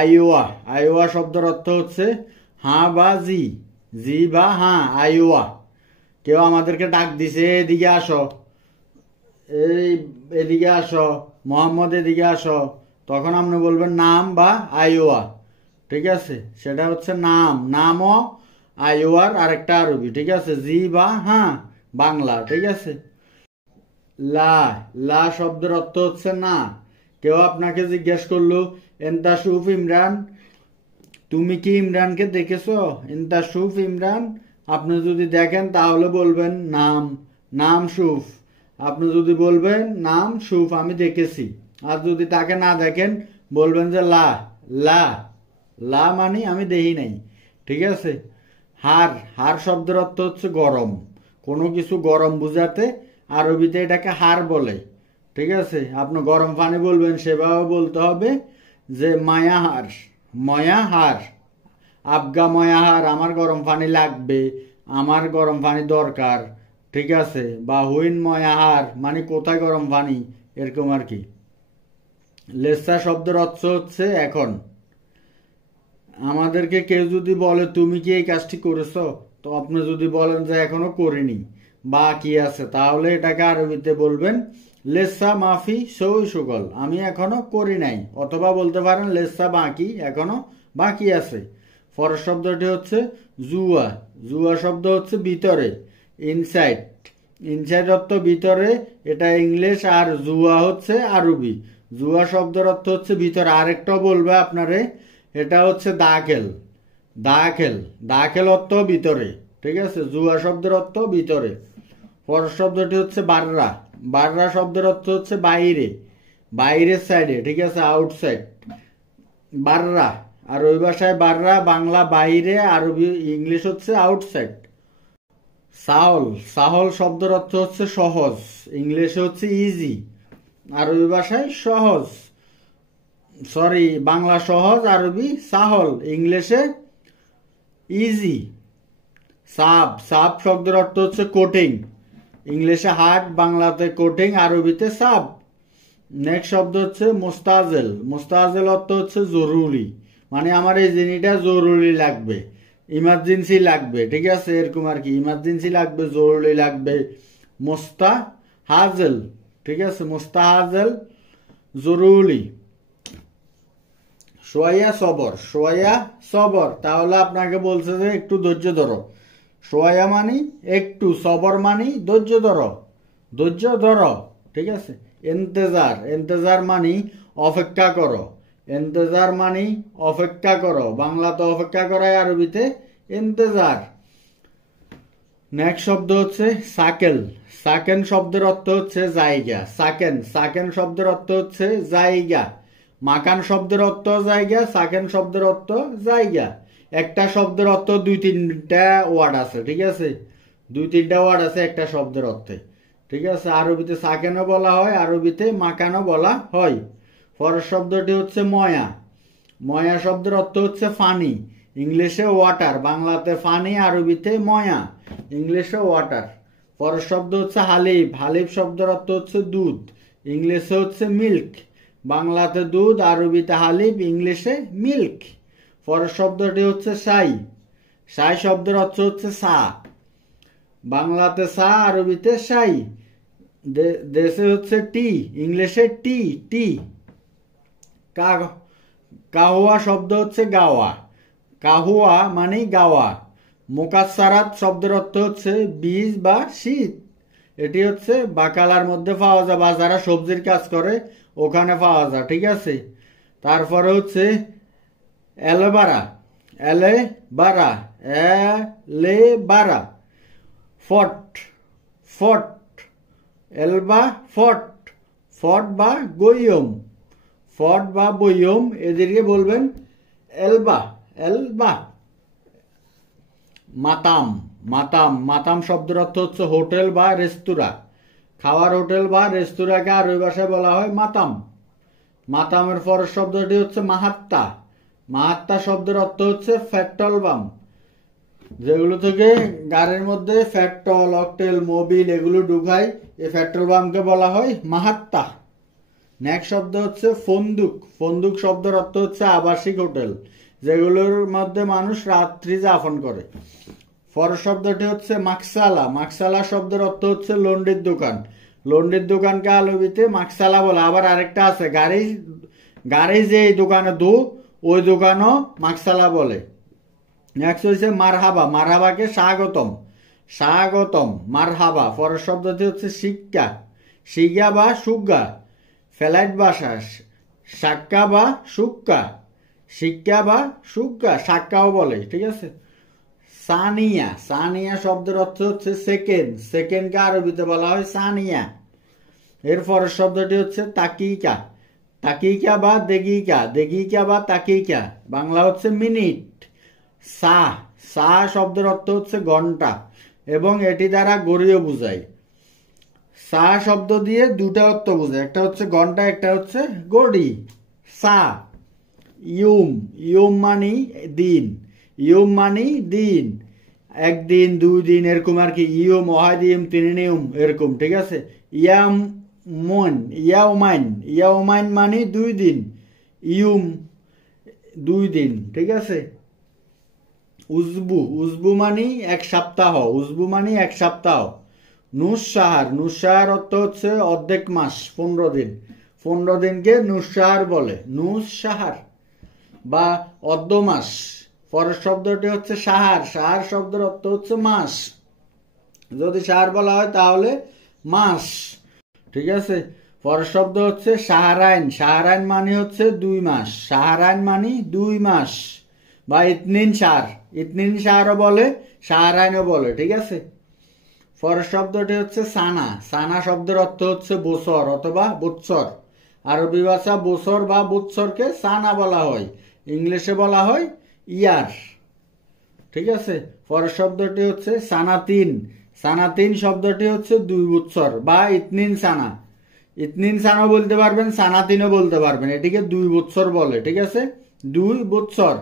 আইওয়া, আইওয়া শব্দের অর্থ হচ্ছে হ্যাঁ বা জি, জি বা হ্যাঁ, আইওয়া। কেউ আমাদেরকে ডাক দিছে এদিকে আসো, এই এদিকে আসো, মোহাম্মদ এদিকে আসো, তখন আপনি বলবেন নাম বা আইওয়া, ঠিক আছে। সেটা হচ্ছে নাম, নামও আইওয়ার আরেকটা আরবি, ঠিক আছে। জি বা হ্যাঁ বাংলা, ঠিক আছে। লা, লা শব্দের অর্থ হচ্ছে না। কেউ আপনাকে জিজ্ঞেস করলো এন্তা সুফ ইমরান, তুমি কি ইমরানকে দেখেছো? এন্তা সুফ ইমরান, আপনি যদি দেখেন তাহলে বলবেন নাম, নাম সুফ। আপনি যদি বলবেন নাম সুফ, আমি দেখেছি। আর যদি তাকে না দেখেন বলবেন যে লা, লা, লা মানে আমি দেখি নাই, ঠিক আছে। হার, হার শব্দের অর্থ হচ্ছে গরম, কোনো কিছু গরম বুঝাতে আরবিতে এটাকে হার বলে, ঠিক আছে। আপনি গরম পানি বলবেন সেভাবে বলতে হবে যে মায়া হার, ময়া হার, আবগা ময়া হার, আমার গরম পানি লাগবে, আমার গরম পানি দরকার, ঠিক আছে। বা হুইন ময়া হার মানে কোথায় গরম পানি, এরকম আর কি। লেসা শব্দের অর্থ হচ্ছে এখন। আমাদেরকে কেউ যদি বলে তুমি কি এই কাজটি করেছো, তো আপনি যদি বলেন যে এখনো করিনি বা কি আছে, তাহলে এটাকে আরবিতে বলবেন লেসা মাফি সৌ সুগল, আমি এখনো করি নাই। অথবা বলতে পারেন লেসা বাকি, এখনো বাকি আছে। পরের শব্দটি হচ্ছে জুয়া, জুয়া শব্দ হচ্ছে ভিতরে, ইনসাইড, ইনসাইড অর্থ ভিতরে, এটা ইংলিশ। আর জুয়া হচ্ছে আরবি, জুয়া শব্দের অর্থ হচ্ছে ভিতরে। আরেকটাও বলবে আপনারে, এটা হচ্ছে দাখেল, দাখেল, দাখেল অর্থ ভিতরে, ঠিক আছে। জুয়া শব্দের অর্থ ভিতরে। পরের শব্দটি হচ্ছে বাররা, বাররা শব্দের অর্থ হচ্ছে বাইরে, বাইরের সাইডে, ঠিক আছে, আউটসাইড, বাররা। আর ওই ভাষায় বাররা, বাংলা বাইরে, আরবি ইংলিশ হচ্ছে আউটসাইড। সাহল, সাহল শব্দের অর্থ হচ্ছে সহজ, ইংলিশে হচ্ছে ইজি, আরবি ভাষায় সহজ, সরি বাংলা সহজ, আরবি সাহল, ইংলিশে ইজি। সাব, সাব শব্দের অর্থ হচ্ছে কোটিং, ইংলিশে হার্ড, বাংলাতে কোটিং, আরবিতে সাব। নেক্সট শব্দ হচ্ছে মুস্তাজেল, মুস্তাজেল অর্থ হচ্ছে জরুরি, মানে আমার এই জিনিসটা জরুরি লাগবে, ইমার্জেন্সি লাগবে, ঠিক আছে, এরকম আর কি। ইমার্জেন্সি লাগবে, জরুরি লাগবে। মুস্তা হাজেল, ঠিক আছে, মুস্তা হাজেল জরুরি। সোয়া সবর, তাহলে আপনাকে বলছে যে একটু ধৈর্য ধরো। সোয়া মানি একটু, সবর মানি ধৈর্য ধরো, ঠিক আছে। এন্তেজার মানি অপেক্ষা করো, বাংলাতে অপেক্ষা করায়, আরবিতে এন্তেজার। নেক্সট শব্দ হচ্ছে সাকেন শব্দের অর্থ হচ্ছে জায়গা। সাকেন শব্দের অর্থ হচ্ছে জায়গা। মাকান শব্দের অর্থ জায়গা, সাকেন শব্দের অর্থ জায়গা। একটা শব্দের অর্থ দুই তিনটা ওয়ার্ড আছে, ঠিক আছে, দুই তিনটা ওয়ার্ড আছে একটা শব্দের অর্থে, ঠিক আছে। আরবিতে সাকেনও বলা হয়, আরবিতে মাকানও বলা হয়। পরের শব্দটি হচ্ছে ময়া শব্দের অর্থ হচ্ছে ফানি, ইংলিশে ওয়াটার, বাংলাতে ফানি, আরবিতে ময়া, ইংলিশে ওয়াটার। পরের শব্দ হচ্ছে হালিব শব্দের অর্থ হচ্ছে দুধ, ইংলিশে হচ্ছে মিল্ক, বাংলাতে দুধ, আরবিতে হালিব, ইংলিশে মিল্ক। পরের শব্দটি হচ্ছে সাই শব্দের অর্থ হচ্ছে চা, বাংলাতে চা, আরবিতে শাই। দেশে হচ্ছে টি, ইংলিশে টি। কাহুয়া শব্দ হচ্ছে গাওয়া, কাহুয়া মানে গাওয়া। মোকাসারাত শব্দের অর্থ হচ্ছে বীজ বা শীত, এটি হচ্ছে বাকালার মধ্যে পাওয়া যায়, বা যারা সবজির কাজ করে ওখানে পাওয়া যায়, ঠিক আছে। তারপরে হচ্ছে এলেবারা, ফট, এলবা ফট বা বইয়ম, এদেরকে বলবেন এলবা। মাতাম শব্দের অর্থ হচ্ছে হোটেল বা রেস্তোরাঁ, খাওয়ার হোটেল বা রেস্তোরাঁকে আরবি ভাষায় বলা হয় মাতামের পরের শব্দটি হচ্ছে মাহাত্তা শব্দের অর্থ হচ্ছে পেট্রোল পাম্প, যেগুলো থেকে গাড়ির মধ্যে পেট্রোল, অকটেল, মোবিল এগুলো ঢুকায়, এই পেট্রোল পাম্পকে বলা হয় মাহাত্তা। নেক্সট শব্দ হচ্ছে ফন্দুক শব্দের অর্থ হচ্ছে আবাসিক হোটেল, যেগুলোর মধ্যে মানুষ রাত্রি যাপন করে। পরের শব্দটি হচ্ছে মাকসালা শব্দের অর্থ হচ্ছে লন্ডির দোকানকে আরবিতে মাকসালা বলে। আবার আরেকটা আছে, গাড়ি যে দোকানে ওই দোকানও মাকসালা বলে। নেক্সট হচ্ছে মারহাবাকে স্বাগতম, মারহাবা। পরের শব্দটি হচ্ছে শিগা বা সুগা, ফ্লাইট ভাষা, সাক্কা বা সুক্কা, সাক্কাও বলে, ঠিক আছে। সানিয়া শব্দের অর্থ হচ্ছে সেকেন্ডকে আরবিতে বলা হয় সানিয়া। এর পরের শব্দটি হচ্ছে তাকিকা বা দেগিকা বা তাকিকা, বাংলা হচ্ছে মিনিট। সা শব্দের অর্থ হচ্ছে ঘন্টা, এবং এটি দ্বারা গড়িও বুঝায়। সা শব্দ দিয়ে দুটা অর্থ বোঝায়, একটা হচ্ছে ঘন্টা, একটা হচ্ছে গড়ি। ইউম মানি দিন, একদিন, 2 দিন, এরকম আর কি। ইউম, ওয়াহিদিম, তিনিনিউম, এরকম, ঠিক আছে। ইয়াউমাইন মানে 2 দিন, ইউম 2 দিন, ঠিক আছে। উজবু মানে 1 সপ্তাহ, নুসাহার অর্থ হচ্ছে অর্ধেক মাস, 15 দিন, 15 দিনকে নুসাহার বলে, নুসাহার বা অর্ধ মাস। পরের শব্দটি হচ্ছে সাহার শব্দের অর্থ হচ্ছে মাস, যদি সাহার বলা হয় তাহলে মাস, ঠিক আছে। পরের শব্দ হচ্ছে সাহারাইন মানে হচ্ছে 2 মাস, মানে 2 মাস, বা ইতনিন সারও বলে, সাহারাইনও বলে, ঠিক আছে। পরের শব্দটি হচ্ছে সানা শব্দের অর্থ হচ্ছে বছর অথবা বৎসর, আরবি ভাষা বছর বা বৎসরকে সানা বলা হয়, ইংলিশে বলা হয় ইয়ার, ঠিক আছে। পরের শব্দটি হচ্ছে সানাতিন শব্দটি হচ্ছে 2 বৎসর বা ইতনিন সানা বলতে পারবেন, সানাতিনও বলতে পারবেন, এটিকে 2 বৎসর বলে, ঠিক আছে। 2 বৎসর,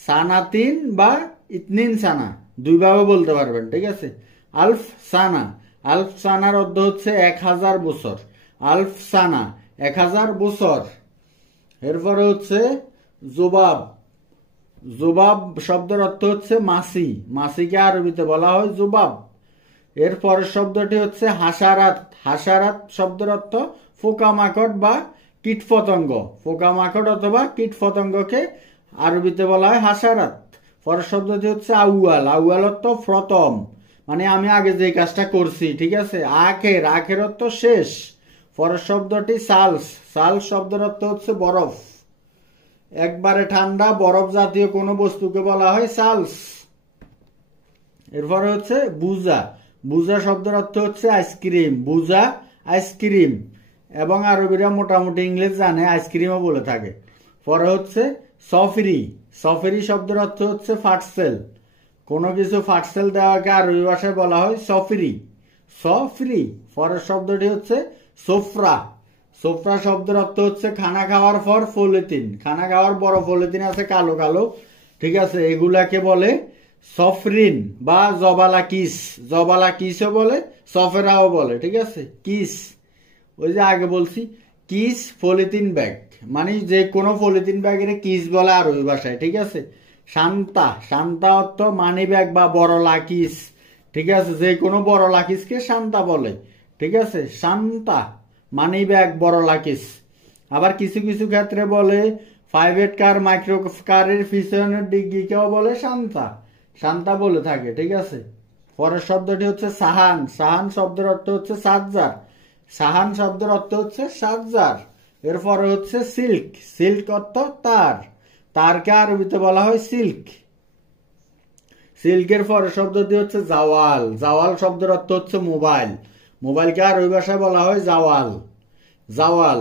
সানাতিন বা ইতনিন সানা, 2 ভাবে বলতে পারবেন, ঠিক আছে। আলফ সানার অর্থ হচ্ছে 1000 বছর, আলফ সানা 1000 বছর। এরপরে হচ্ছে জুবাব শব্দের অর্থ হচ্ছে মাছিকে আরবিতে বলা হয় জুবাব। এর পরের শব্দটি হচ্ছে হাসারাত শব্দের অর্থ পোকামাকড় বা কীটপতঙ্গ, পোকামাকড় অথবা কীটপতঙ্গকে আরবিতে বলা হয় হাসারাত। পরের শব্দটি হচ্ছে আউয়াল, আউয়াল অর্থ প্রথম, মানে আমি আগে যে কাজটা করছি, ঠিক আছে। আখের, আখের অর্থ শেষ। পরের শব্দটি সালস, সালস শব্দের অর্থ হচ্ছে বরফ। একবারে ঠান্ডা বরফ জাতীয় কোনো বস্তুকে বলা হয় সালস। এরপরে হচ্ছে বুজা, বুজা শব্দের অর্থ হচ্ছে আইসক্রিম, বুজা আইসক্রিম, এবং আরবিরা মোটামুটি ইংলিশ জানে, আইসক্রিমও বলে থাকে। পরে হচ্ছে সফরি, সফরি শব্দের অর্থ হচ্ছে ফাটসেল, কোনো কিছু ফাটসেল দেওয়াকে আরবি ভাষায় বলা হয় সফরি, সফরি। পরের শব্দটি হচ্ছে সোফরা, সোফরা শব্দের অর্থ হচ্ছে খানা খাওয়ার পর পলিথিন, খানা খাওয়ার বড় পলিথিন আছে কালো কালো, ঠিক আছে, এগুলাকে বলে সফরিন বা জবালা কিস, জবালা কিসও বলে, সফেরাও বলে, ঠিক আছে। কিস, ওই যে আগে বলছি কিস পলিথিন ব্যাগ, মানে যে কোনো পলিথিন ব্যাগের কিস বলে আরবি ভাষায়, ঠিক আছে। শান্তা, শান্তা অর্থ মানি ব্যাগ বা বড় লাকিস, ঠিক আছে, যে কোনো বড় লাকিসকে শান্তা বলে, ঠিক আছে। শান্তা মানি ব্যাগ, বড় লাকিস। আবার কিছু কিছু ক্ষেত্রে বলে প্রাইভেট কার, মাইক্রো কারের পিছনের ডিগ্গিকেও বলে শান্তা, শান্তা বলে থাকে, ঠিক আছে। পরের শব্দটি হচ্ছে সাহান, সাহান শব্দের অর্থ হচ্ছে সাজ্জার, সাহান শব্দের অর্থ হচ্ছে সাজ্জার। এরপরে হচ্ছে সিল্ক, সিল্ক অর্থ তার, তারকে আরবিতে বলা হয় সিল্ক। সিল্কের পরের শব্দটি হচ্ছে জাওয়াল, জাওয়াল শব্দের অর্থ হচ্ছে মোবাইল, মোবাইলকে আরবি ভাষায় বলা হয় জাওয়াল, জাওয়াল।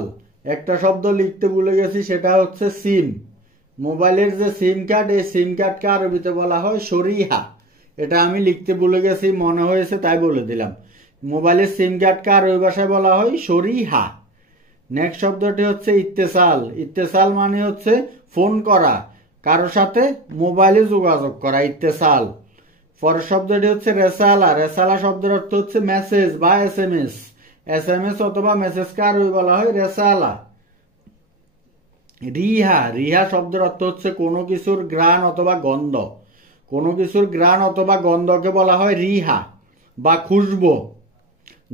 একটা শব্দ লিখতে ভুলে গেছি, সেটা হচ্ছে সিম, মোবাইলের যে সিম কার্ড, এই সিম কার্ডকে আরবিতে বলা হয় শরিহা, এটা আমি লিখতে ভুলে গেছি, মনে হয়েছে তাই বলে দিলাম। মোবাইলের সিম কার্ডকে আরবি ভাষায় বলা হয় শরিহা। নেক্সট শব্দটি হচ্ছে ইত্তেসাল, ইত্তেসাল মানে হচ্ছে ফোন করা, কারোর সাথে মোবাইলে যোগাযোগ করা, ইত্তেসাল। পরের শব্দটি হচ্ছে রেসালা, রেসালা শব্দের অর্থ হচ্ছে মেসেজ বা S M S, S M S অথবা মেসেজকে আরবি বলা হয় রেসালা। রিহা, রিহা শব্দের অর্থ হচ্ছে কোনো কিছুর ঘ্রাণ অথবা গন্ধ, কোনো কিছুর ঘ্রাণ অথবা গন্ধকে বলা হয় রিহা বা খুশবু।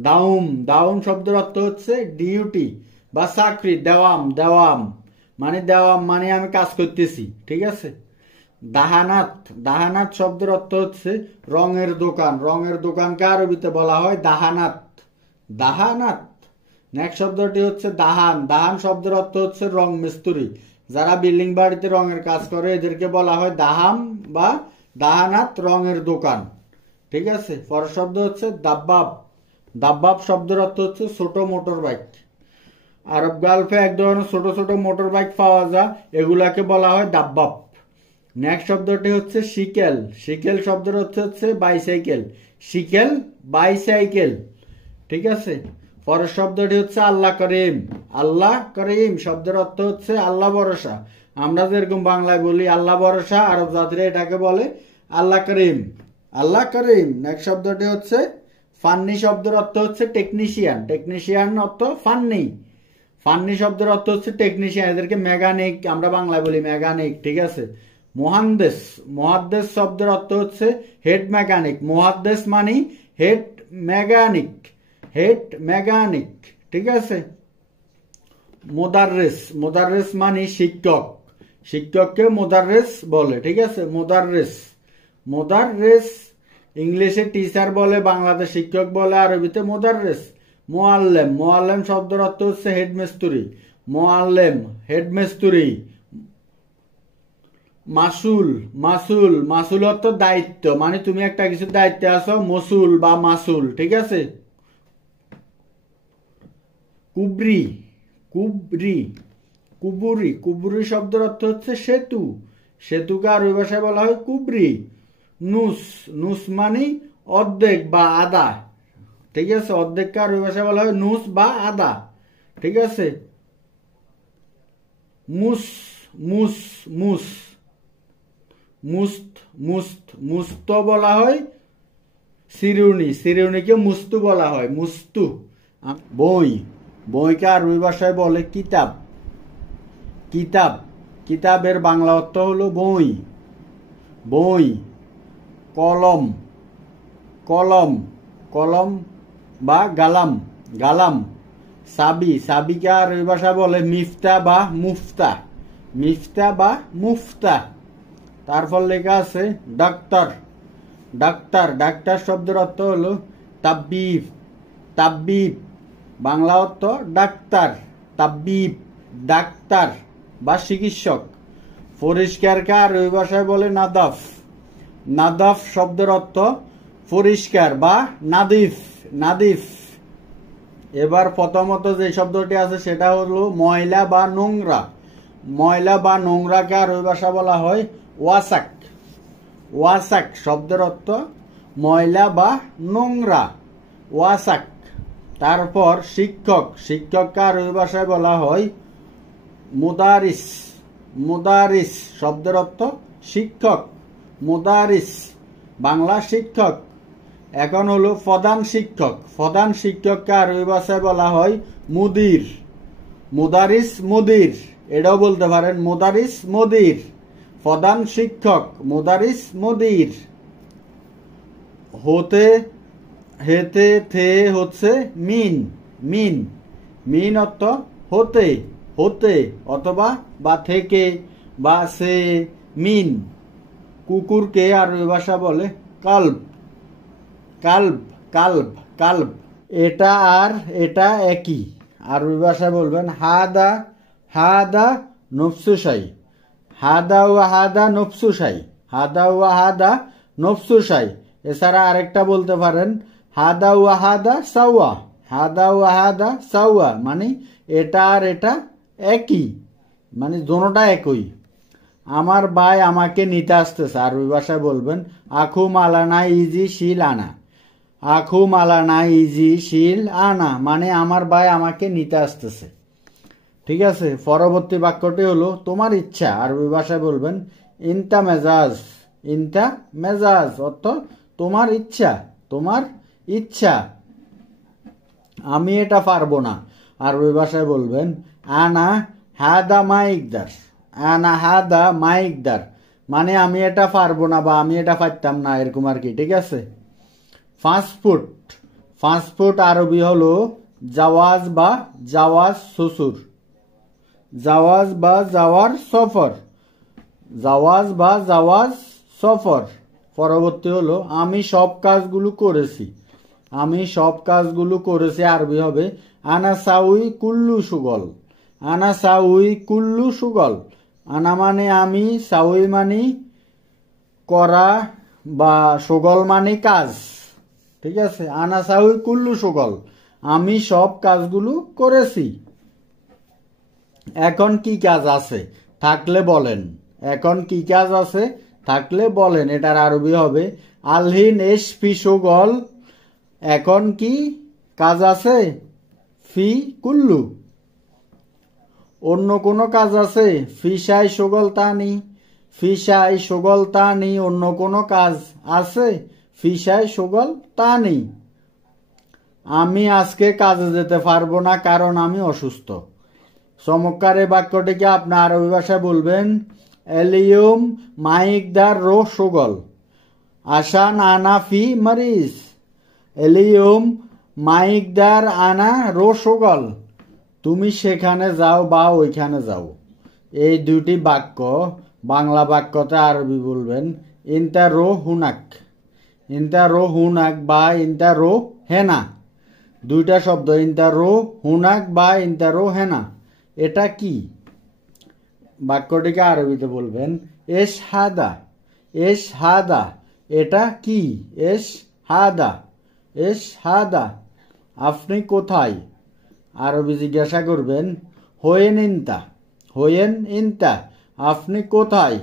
দাউম, দাউম শব্দের অর্থ হচ্ছে ডিউটি বা চাকরি, দেওয়াম, দেওয়াম মানে দেওয়াম মানে আমি কাজ করতেছি, ঠিক আছে। দাহানাত, দাহানাত শব্দের অর্থ হচ্ছে রঙের দোকান, রঙের দোকানকে আরবিতে বলা হয় দাহানাত, দাহানাত। নেক্সট শব্দটি হচ্ছে দাহান, দাহান শব্দের অর্থ হচ্ছে রং মিস্ত্রি, যারা বিল্ডিং বাড়িতে রঙের কাজ করে এদেরকে বলা হয় দাহাম বা দাহানাত, রঙের দোকান, ঠিক আছে। পরের শব্দ হচ্ছে দাব্বাব, দাব্বাব শব্দের অর্থ হচ্ছে ছোট মোটর বাইক, আরব গালফে এক ধরনের ছোট ছোট মোটর বাইক পাওয়া যায়, এগুলাকে বলা হয় দাব্বাব। নেক্সট শব্দটি হচ্ছে শিকেল, শিকেল শব্দের অর্থ হচ্ছে বাইসাইকেল, শিকেল বাইসাইকেল, ঠিক আছে। পরের শব্দটি হচ্ছে আল্লাহ করিম, আল্লাহ করিম শব্দের অর্থ হচ্ছে আল্লাহ ভরসা, আমরা যেরকম বাংলায় বলি আল্লাহ ভরসা, আরব জাতিরা এটাকে বলে আল্লাহ করিম, আল্লাহ করিম। নেক্সট শব্দটি হচ্ছে ফান্নি, শব্দের অর্থ হচ্ছে টেকনিশিয়ান, টেকনিশিয়ান অর্থ ফান্নি, ফান্নি শব্দের অর্থ হচ্ছে টেকনিশিয়ান, এদেরকে মেকানিক আমরা বাংলায় বলি মেকানিক, ঠিক আছে। মুহাদ্দিস, মুহাদ্দিস শব্দের অর্থ হচ্ছে হেড মেকানিক, মুহাদ্দিস মানে হেড মেকানিক, হেড মেকানিক, ঠিক আছে। মোদাররেস, মোদাররেস মানে শিক্ষক, শিক্ষককে মোদাররেস বলে, ঠিক আছে। মোদাররেস, মোদাররেস ইংলিশে টিচার বলে, বাংলাদেশ শিক্ষক বলে, আরবিতে মোদাররেস। মোয়াল্লেম, মোয়াল্লেম শব্দের অর্থ হচ্ছে হেডমিস্ত্রি, মোয়াল্লেম হেডমিস্ত্রি। মাসুল, মাসুল, মাসুল অর্থ দায়িত্ব, মানে তুমি একটা কিছু দায়িত্বে আছো, মসুল বা মাসুল, ঠিক আছে। কুবরি, কুবরি, কুবুরি, কুবুরি শব্দের অর্থ হচ্ছে সেতু, সেতুকে আরবি ভাষায় বলা হয় কুবরি। নুস, নুস মানে অর্ধেক বা আধা, ঠিক আছে, অর্ধেককে আরবি ভাষায় বলা হয় নুস বা আধা, ঠিক আছে। মুস, মুস, মুস, মুস্ত, মুস্ত, মুস্ত বলা হয় সিরুনি, সিরুনিকে মুস্তু বলা হয়, মুস্তু। বই, বইকে আরবি ভাষায় বলে কিতাব, কিতাব, কিতাবের বাংলা অর্থ হলো বই, বই। কলম, কলম, কলম বা গালাম, গালাম। সাবি, সাবিকে আরবি ভাষা বলে মিফতা বা মুফতা, মিফতা বা মুফতা। তারপর লেখা আছে ডাক্তার, ডাক্তার, ডাক্তার শব্দের অর্থ হলো তাব্বিব, তাব্বিব, বাংলা অর্থ ডাক্তার, তাব্বিব, ডাক্তার বা চিকিৎসক। পরিষ্কারকে আরবি ভাষায় বলে নাদাফ, নাদাফ শব্দের অর্থ পরিষ্কার বা নাদিফ, নাদিফ। এবার প্রথমত যে শব্দটি আছে সেটা হলো ময়লা বা নোংরা, ময়লা বা নোংরাকে আরবি ভাষা বলা হয় ওয়াসাক, ওয়াসাক শব্দের অর্থ ময়লা বা নোংরা, ওয়াসাক। তারপর শিক্ষক, শিক্ষককে আরবি ভাষায় বলা হয় মুদারিস, মুদারিস শব্দের অর্থ শিক্ষক, মুদারিস, বাংলা শিক্ষক। এখন হলো প্রধান শিক্ষক, প্রধান শিক্ষককে আরবি ভাষায় বলা হয় মুদির, মুদারিস মুদির, এটাও বলতে পারেন মুদারিস মুদির, প্রধান শিক্ষক মুদারিস মুদির। হতে, হেতে, থে হচ্ছে মিন, মিন, মিন অর্থ হতে, হতে অথবা বা থেকে বা সে, মিন। কুকুরকে আরবি ভাষা বলে কালব, কালব, কালব, কালব। এটা আর এটা একই, আরবি ভাষায় বলবেন হাদা, হাদা নফসুসাই, হাদা ওয়া হাদা নফসুসাই, হাদা ওয়া হাদা নফসুসাই। এছাড়া আরেকটা বলতে পারেন হাদা ওয়া হাদা সাওয়া, হাদা ওয়া হাদা সাওয়া, মানে এটা আর এটা একই, মানে দোনোটা একই। আমার ভাই আমাকে নিতে আসতেছে, আরবি ভাষায় বলবেন আখু মালানা ইজি শিল আনা, আখু মালানা ইজি শিল আনা, মানে আমার ভাই আমাকে নিতে আসতেছে। ঠিক আছে, পরবর্তী বাক্যটি হলো তোমার ইচ্ছা, আরবি ভাষায় বলবেন ইনতা মেজাজ, ইনতা মেজাজ অর্থ তোমার ইচ্ছা, তোমার ইচ্ছা। আমি এটা পারবো না, আরবি ভাষায় বলবেন আনা হাদা মাইকদার, আনা হাদা মাইকদার, মানে আমি এটা পারবো না বা আমি এটা পারতাম না, এরকম আর কি। ঠিক আছে, ফাস্টফুড, ফাস্টফুড আরবি হলো জাওয়াজ বা জাওয়াজ শ্বশুর, জাওয়াজ বা যাওয়ার সফর, জাওয়াজ বা জাওয়াজ সফর। পরবর্তী হলো আমি সব কাজগুলো করেছি, আমি সব কাজগুলো করেছি আরবি হবে আনা সাউই কুল্লু সুগল, আনা সাউই কুল্লু সুগল। আনা মানে আমি, সাউই মানে করা বা সুগল মানে কাজ। ঠিক আছে, আনা সাউই কুল্লু সুগল, আমি সব কাজগুলো করেছি। এখন কি কাজ আছে থাকলে বলেন, এখন কি কাজ আছে থাকলে বলেন, এটার আরবি হবে আলহিন এস ফি সুগল, এখন কি কাজ আছে, ফি কুল্লু। অন্য কোনো কাজ আছে, ফিসাই সুগল তানি, ফিসাই সুগল তানি, অন্য কোনো কাজ আছে, ফিসাই সুগল তানি। আমি আজকে কাজে যেতে পারবো না কারণ আমি অসুস্থ। চমৎকার এই বাক্যটিকে আপনার আরবি ভাষায় বলবেন এলিয়ম মাইকদার রো সুগল, আসান আনা ফি মারিজ, এলিয়ম মাইকদার আনা রো সুগল, তুমি সেখানে যাও বা ওইখানে যাও। এই দুটি বাক্য বাংলা বাক্যতে আরবি বলবেন ইনতা রো হুনাক, ইনতা রো হুনাক বা ইনতা রো হেনা, দুইটা শব্দ ইনতা রো হুনাক বা ইনতা রো হেনা। এটা কি, বাক্যটিকে আরবিতে বলবেন এস হাদা, এস হাদা, এটা কি, এস হাদা, এস হাদা। আপনি কোথায়, আরবি জিজ্ঞাসা করবেন হোয়েন ইনতা, হোয়েন ইনতা, আপনি কোথায়,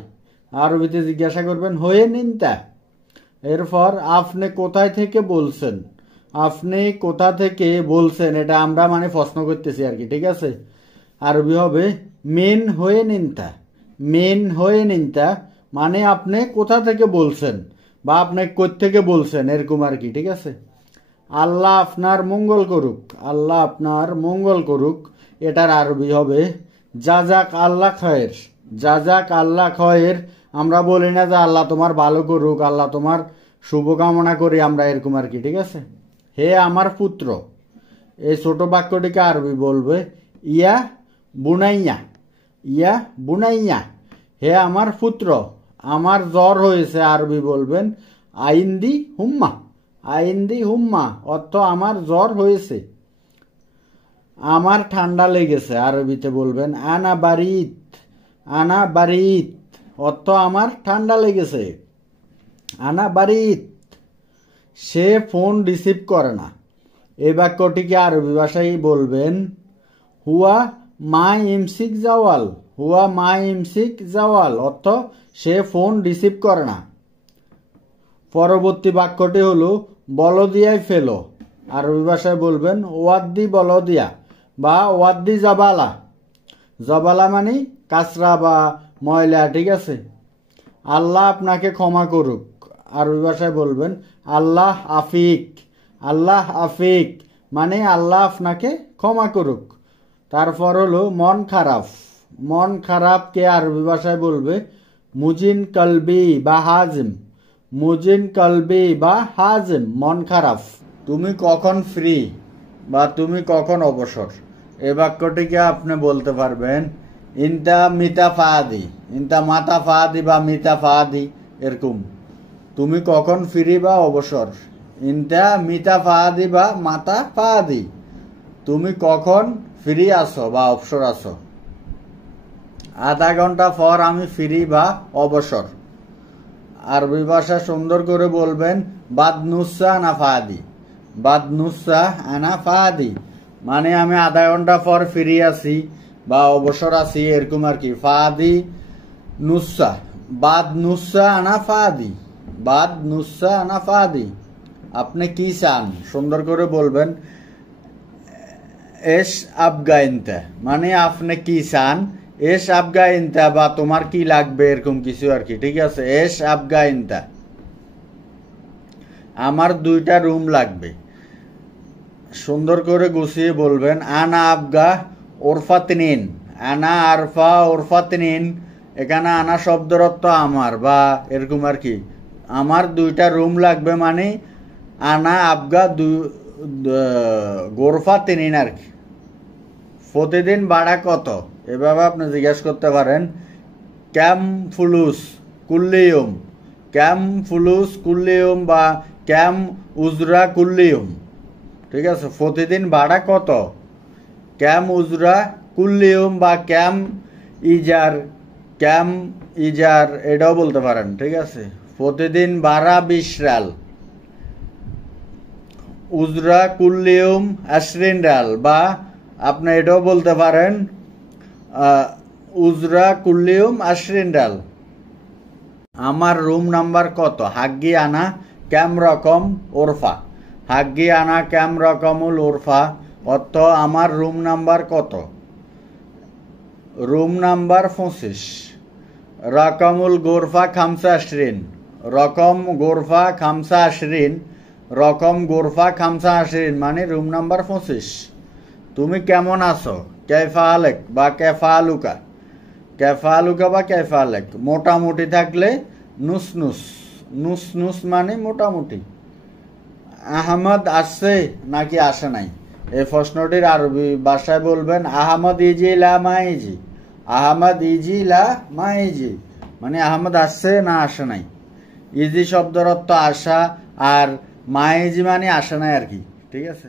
আরবিতে জিজ্ঞাসা করবেন হোয়েন ইনতা। এরপর আপনি কোথায় থেকে বলছেন, আপনি কোথা থেকে বলছেন, এটা আমরা মানে প্রশ্ন করতেছি আর কি। ঠিক আছে, আরবি হবে মেন হয়ে নিন্তা, মেন হয়ে নিন্তা, মানে আপনি কোথা থেকে বলছেন বা আপনি কোত্থেকে বলছেন, এরকম আর কি। ঠিক আছে, আল্লাহ আপনার মঙ্গল করুক, আল্লাহ আপনার মঙ্গল করুক, এটার আরবি হবে জাজাক আল্লাহ খয়ের, জাজাক আল্লাহ খয়ের। আমরা বলি না যে আল্লাহ তোমার ভালো করুক, আল্লাহ তোমার শুভকামনা করি আমরা, এরকম আর কি। ঠিক আছে, হে আমার পুত্র, এই ছোট বাক্যটিকে আরবি বলবে ইয়া বুনাইয়া, ইয়া বুনাইয়া, হে আমার পুত্র, আমার জ্বর হয়েছে আরবি বলবেন আইন্দি হুম্মা, আইন্দি হুম্মা অর্থ আমার জ্বর হয়েছে। আমার ঠান্ডা লেগেছে আরবিতে বলবেন আনা বারিত, আনা বারিত অর্থ আমার ঠান্ডা লেগেছে, আনা বারিত। সে ফোন রিসিভ করে না, এই বাক্যটিকে আরবি ভাষায় বলবেন হুয়া মা ইমসিক জাওয়াল, হুয়া মা ইমসিক জাওয়াল অর্থ সে ফোন রিসিভ করে না। পরবর্তী বাক্যটি হলো বলদিয়ায় ফেলো, আরবি ভাষায় বলবেন ওয়াদ্দি বলদিয়া বা ওয়াদ্দি জাবালা। জাবালা মানে কাঁচরা বা ময়লা, ঠিক আছে। আল্লাহ আপনাকে ক্ষমা করুক, আরবি ভাষায় বলবেন আল্লাহ আফিক, আল্লাহ আফিক মানে আল্লাহ আপনাকে ক্ষমা করুক। তারপর হলো মন খারাপ, মন খারাপকে আরবি ভাষায় বলবে মুজিন কলবি বা হাজিম, মুজিন কলবি বা হাজিম মন খারাপ। তুমি কখন ফ্রি বা তুমি কখন অবসর, এই বাক্যটিকে আপনি বলতে পারবেন ইনতা মিতা ফাদি, ইনতা মাতা ফাদি বা মিতা ফাদি এরকম। তুমি কখন ফ্রি বা অবসর, ইনতা মিতা ফাদি বা মাতা ফাদি, তুমি কখন ফ্রি আছো বা অবসর আছো। আধা ঘন্টা পর আমি ফ্রি বা অবসর, আরবি ভাষা সুন্দর করে বলবেন বাদনুসা না ফাদি, বাদনুসা আনা ফাদি মানে আমি আধা ঘন্টা পর ফ্রি আছি বা অবসর আছি এরকম আর কি। ফাদি নুসা, বাদ নুসা আনা ফাদি, বাদ নুসা আনা ফাদি। আপনি কি চান সুন্দর করে বলবেন এস আবগাইনতা মানে আপনি কি চান, এস আবগাইনতা বা তোমার কি লাগবে এরকম কিছু আর কি, ঠিক আছে। এস আবগাইনতা আমার 2টা রুম লাগবে, সুন্দর করে গুছিয়ে বলবেন আনা আবগা ওরফাতনিন, আনা আরফা ওরফাতনিন। এখানে আনা শব্দের অর্থ আমার বা এরকম আর কি। আমার 2টা রুম লাগবে মানে আনা আবগা গোরফাতনিন আর কি। প্রতিদিন ভাড়া কত, এভাবে আপনি জিজ্ঞাসা করতে পারেন ক্যাম ফুলুস কুল্লিয়ম, ক্যাম ফুলুস কুল্লিয়ম বা ক্যাম উজরা কুল্লিয়ম, ঠিক আছে। প্রতিদিন ভাড়া কত, ক্যাম উজরা কুল্লিয়ম বা ক্যাম ইজার, ক্যাম ইজার এটাও বলতে পারেন, ঠিক আছে। প্রতিদিন ভাড়া 20 রিয়াল, উজরা কুল্লিয়ম 20 রিয়াল বা আপনি এটাও বলতে পারেন উজরা কুল্লিয়ম 20 রিয়াল। আমার রুম নাম্বার কত, হাগ্গি আনা ক্যাম রকম ওরফা, হাগ্গি আনা ক্যাম রকমুল ওরফা অর্থ আমার রুম নাম্বার কত, রুম নাম্বার 25। রকমুল গোরফা 25, রকম গোরফা 25, রকম গোরফা 25 মানে রুম নাম্বার 25। তুমি কেমন আছো, কেফা আলেক বা কেফা আলুকা, কেফা আলুকা বা কেফা আলেক। মোটামুটি থাকলে নুস নুস, নুস নুস মানে মোটামুটি। আহমদ আসছে নাকি আসে নাই, এই প্রশ্নটির আরবি ভাষায় বলবেন আহমদ ইজি লা মাইজি, আহমদ ইজি লা মাইজি মানে আহমদ আসছে না আসে নাই। ইজি শব্দের অর্থ আসা আর মাইজি মানে আসে নাই আর কি, ঠিক আছে।